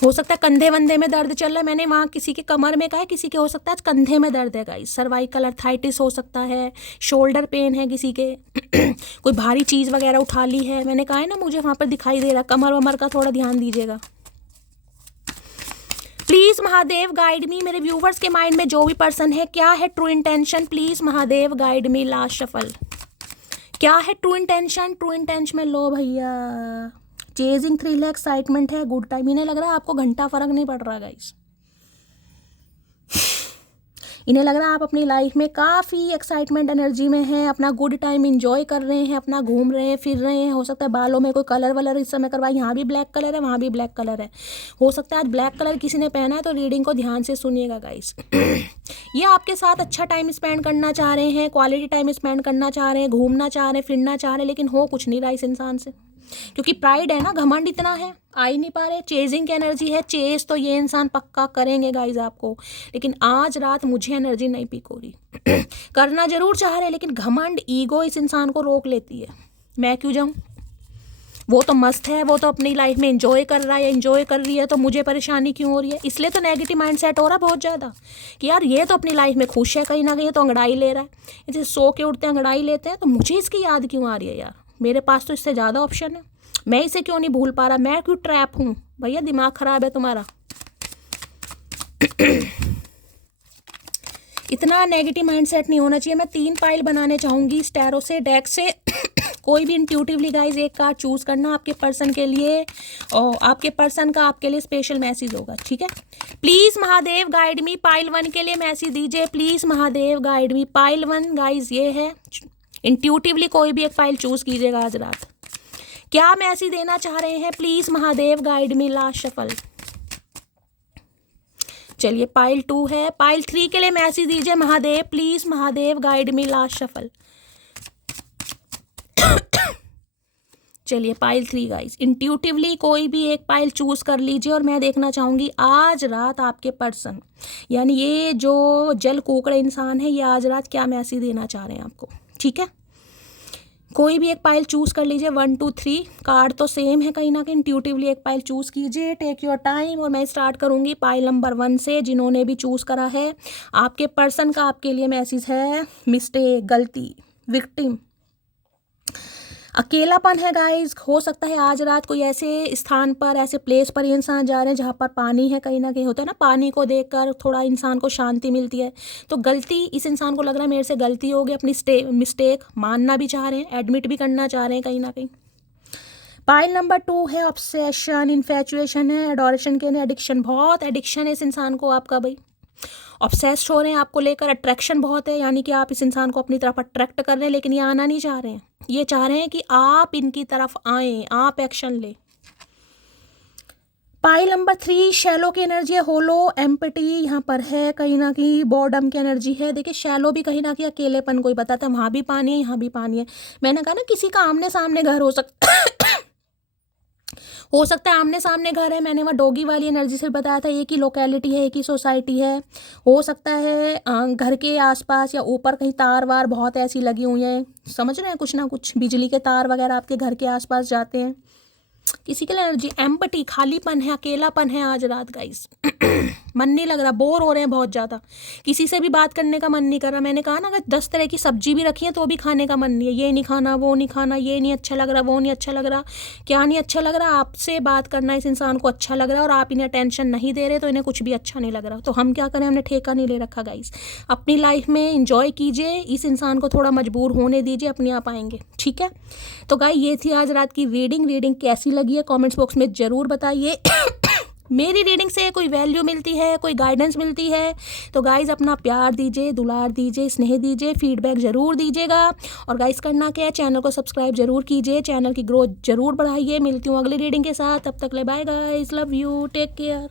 हो सकता है कंधे वंधे में दर्द चल रहा है, मैंने वहाँ किसी के कमर में कहा है, किसी के हो सकता है कंधे में दर्द है गाइस, सर्वाइकल अर्थराइटिस हो सकता है, शोल्डर पेन है किसी के कोई भारी चीज़ वगैरह उठा ली है, मैंने कहा है ना मुझे वहाँ पर दिखाई दे रहा, कमर वमर का थोड़ा ध्यान दीजिएगा प्लीज़। महादेव गाइड मी, मेरे व्यूवर्स के माइंड में जो भी पर्सन है, क्या है true intention, please Mahadev guide me. Last shuffle, क्या है ट्रू इंटेंशन, ट्रू इंटेंशन में लो भैया, चेजिंग थ्रिल है, एक्साइटमेंट है, गुड टाइम। इन्हें लग रहा है आपको घंटा फर्क नहीं पड़ रहा गाइस, इन्हें लग रहा है आप अपनी लाइफ में काफ़ी एक्साइटमेंट एनर्जी में हैं, अपना गुड टाइम इंजॉय कर रहे हैं, अपना घूम रहे हैं, फिर रहे हैं। हो सकता है बालों में कोई कलर वलर इस समय करवाए, यहाँ भी ब्लैक कलर है, वहाँ भी ब्लैक कलर है, हो सकता है आज ब्लैक कलर किसी ने पहना है, तो रीडिंग को ध्यान से सुनिएगा गाइस। ये आपके साथ अच्छा टाइम स्पेंड करना चाह रहे हैं, क्वालिटी टाइम स्पेंड करना चाह रहे हैं, घूमना चाह रहे हैं, फिरना चाह रहे हैं, लेकिन हो कुछ नहीं रहा इस इंसान से, क्योंकि प्राइड है ना, घमंड इतना है, आ ही नहीं पा रहे। चेजिंग की एनर्जी है, चेज तो ये इंसान पक्का करेंगे गाइज आपको, लेकिन आज रात मुझे एनर्जी नहीं पिक हो रही। करना जरूर चाह रहे, लेकिन घमंड ईगो इस इंसान को रोक लेती है। मैं क्यों जाऊं, वो तो मस्त है, वो तो अपनी लाइफ में एंजॉय कर रहा है, एंजॉय कर रही है, तो मुझे परेशानी क्यों हो रही है। इसलिए तो नेगेटिव माइंड सेट हो रहा है बहुत ज़्यादा कि यार ये तो अपनी लाइफ में खुश है, कहीं ना कहीं तो अंगड़ाई ले रहा है, जैसे सो के उठते हैं अंगड़ाई लेते हैं, तो मुझे इसकी याद क्यों आ रही है यार, मेरे पास तो इससे ज़्यादा ऑप्शन है, मैं इसे क्यों नहीं भूल पा रहा, मैं क्यों ट्रैप हूँ। भैया दिमाग खराब है तुम्हारा। इतना नेगेटिव माइंडसेट नहीं होना चाहिए। मैं 3 पाइल बनाने चाहूँगी इस टैरो से, डेक से। कोई भी इंट्यूटिवली गाइज एक कार्ड चूज़ करना आपके पर्सन के लिए, और आपके पर्सन का आपके लिए स्पेशल मैसेज होगा, ठीक है। Please Mahadev guide me, pile 1 के लिए मैसेज दीजिए please Mahadev guide me. Pile 1 guys ये है, इंट्यूटिवली कोई भी एक पाइल चूज़ कीजिएगा आज रात, क्या मैसेज देना चाह रहे हैं please Mahadev guide me. Last shuffle, चलिए पाइल 2 है, पाइल 3 के लिए मैसेज दीजिए Mahadev please Mahadev guide me. Last shuffle, चलिए पाइल 3 गाइस, इंट्यूटिवली कोई भी एक पाइल चूज़ कर लीजिए, और मैं देखना चाहूँगी आज रात आपके पर्सन, यानी ये जो जल कुकड़े इंसान है, ये आज रात क्या मैसेज देना चाह रहे हैं आपको, ठीक है। कोई भी एक पाइल चूज़ कर लीजिए, 1 2 3 कार्ड तो सेम है कहीं ना कहीं, इंट्यूटिवली एक पाइल चूज़ कीजिए, टेक योर टाइम। और मैं स्टार्ट करूँगी पाइल नंबर 1 से, जिन्होंने भी चूज़ करा है। आपके पर्सन का आपके लिए मैसेज है, मिस्टेक, गलती, विक्टिम, अकेलापन है गाइस। हो सकता है आज रात कोई ऐसे स्थान पर, ऐसे प्लेस पर इंसान जा रहे हैं जहाँ पर पानी है, कहीं ना कहीं होता है ना, पानी को देखकर थोड़ा इंसान को शांति मिलती है, तो गलती इस इंसान को लग रहा है मेरे से गलती हो गई, अपनी मिस्टेक मानना भी चाह रहे हैं, एडमिट भी करना चाह रहे हैं कहीं ना कहीं। पाइल नंबर 2 है ऑब्सेशन, इन्फैचुएशन है, एडोरेशन के, एडिक्शन, बहुत एडिक्शन है इस इंसान को आपका भाई, ऑब्सेस्ड हो रहे हैं आपको लेकर, अट्रैक्शन बहुत है, यानी कि आप इस इंसान को अपनी तरफ अट्रैक्ट कर रहे हैं, लेकिन ये आना नहीं चाह रहे हैं, ये चाह रहे हैं कि आप इनकी तरफ आएं, आप एक्शन लें। पाइल नंबर 3 शैलो की एनर्जी है, होलो, एम्पटी यहाँ पर है, कहीं ना कहीं बॉर्डम की एनर्जी है। देखिए शैलो भी कहीं ना कहीं अकेलेपन कोई बताता है, वहाँ भी पानी है, यहाँ भी पानी है। मैंने कहा ना किसी का आमने सामने घर हो सकता हो सकता है आमने सामने घर है, मैंने वहाँ डॉगी वाली एनर्जी से बताया था, एक ही लोकेलिटी है, एक ही सोसाइटी है। हो सकता है घर के आसपास या ऊपर कहीं तार वार बहुत ऐसी लगी हुई हैं, समझ रहे हैं, कुछ ना कुछ बिजली के तार वगैरह आपके घर के आसपास जाते हैं। किसी के लिए एनर्जी एम्पटी, खालीपन है, अकेलापन है आज रात गाइस। मन नहीं लग रहा, बोर हो रहे हैं बहुत ज़्यादा, किसी से भी बात करने का मन नहीं कर रहा। मैंने कहा ना अगर 10 तरह की सब्जी भी रखी है तो भी खाने का मन नहीं है, ये नहीं खाना, वो नहीं खाना, ये नहीं अच्छा लग रहा, वो नहीं अच्छा लग रहा, क्या नहीं अच्छा लग रहा, आपसे बात करना इस इंसान को अच्छा लग रहा है, और आप इन्हें टेंशन नहीं दे रहे, तो इन्हें कुछ भी अच्छा नहीं लग रहा। तो हम क्या करें, हमने ठेका नहीं ले रखा गाइस, अपनी लाइफ में इंजॉय कीजिए, इस इंसान को थोड़ा मजबूर होने दीजिए, अपने आप आएंगे, ठीक है। तो गाइस ये थी आज रात की रीडिंग कैसी लगी है कमेंट्स बॉक्स में ज़रूर बताइए। मेरी रीडिंग से कोई वैल्यू मिलती है, कोई गाइडेंस मिलती है, तो गाइज़ अपना प्यार दीजिए, दुलार दीजिए, स्नेह दीजिए, फीडबैक ज़रूर दीजिएगा। और गाइज़ करना क्या है, चैनल को सब्सक्राइब ज़रूर कीजिए, चैनल की ग्रोथ ज़रूर बढ़ाइए। मिलती हूँ अगली रीडिंग के साथ, तब तक ले bye guys, love you, take care.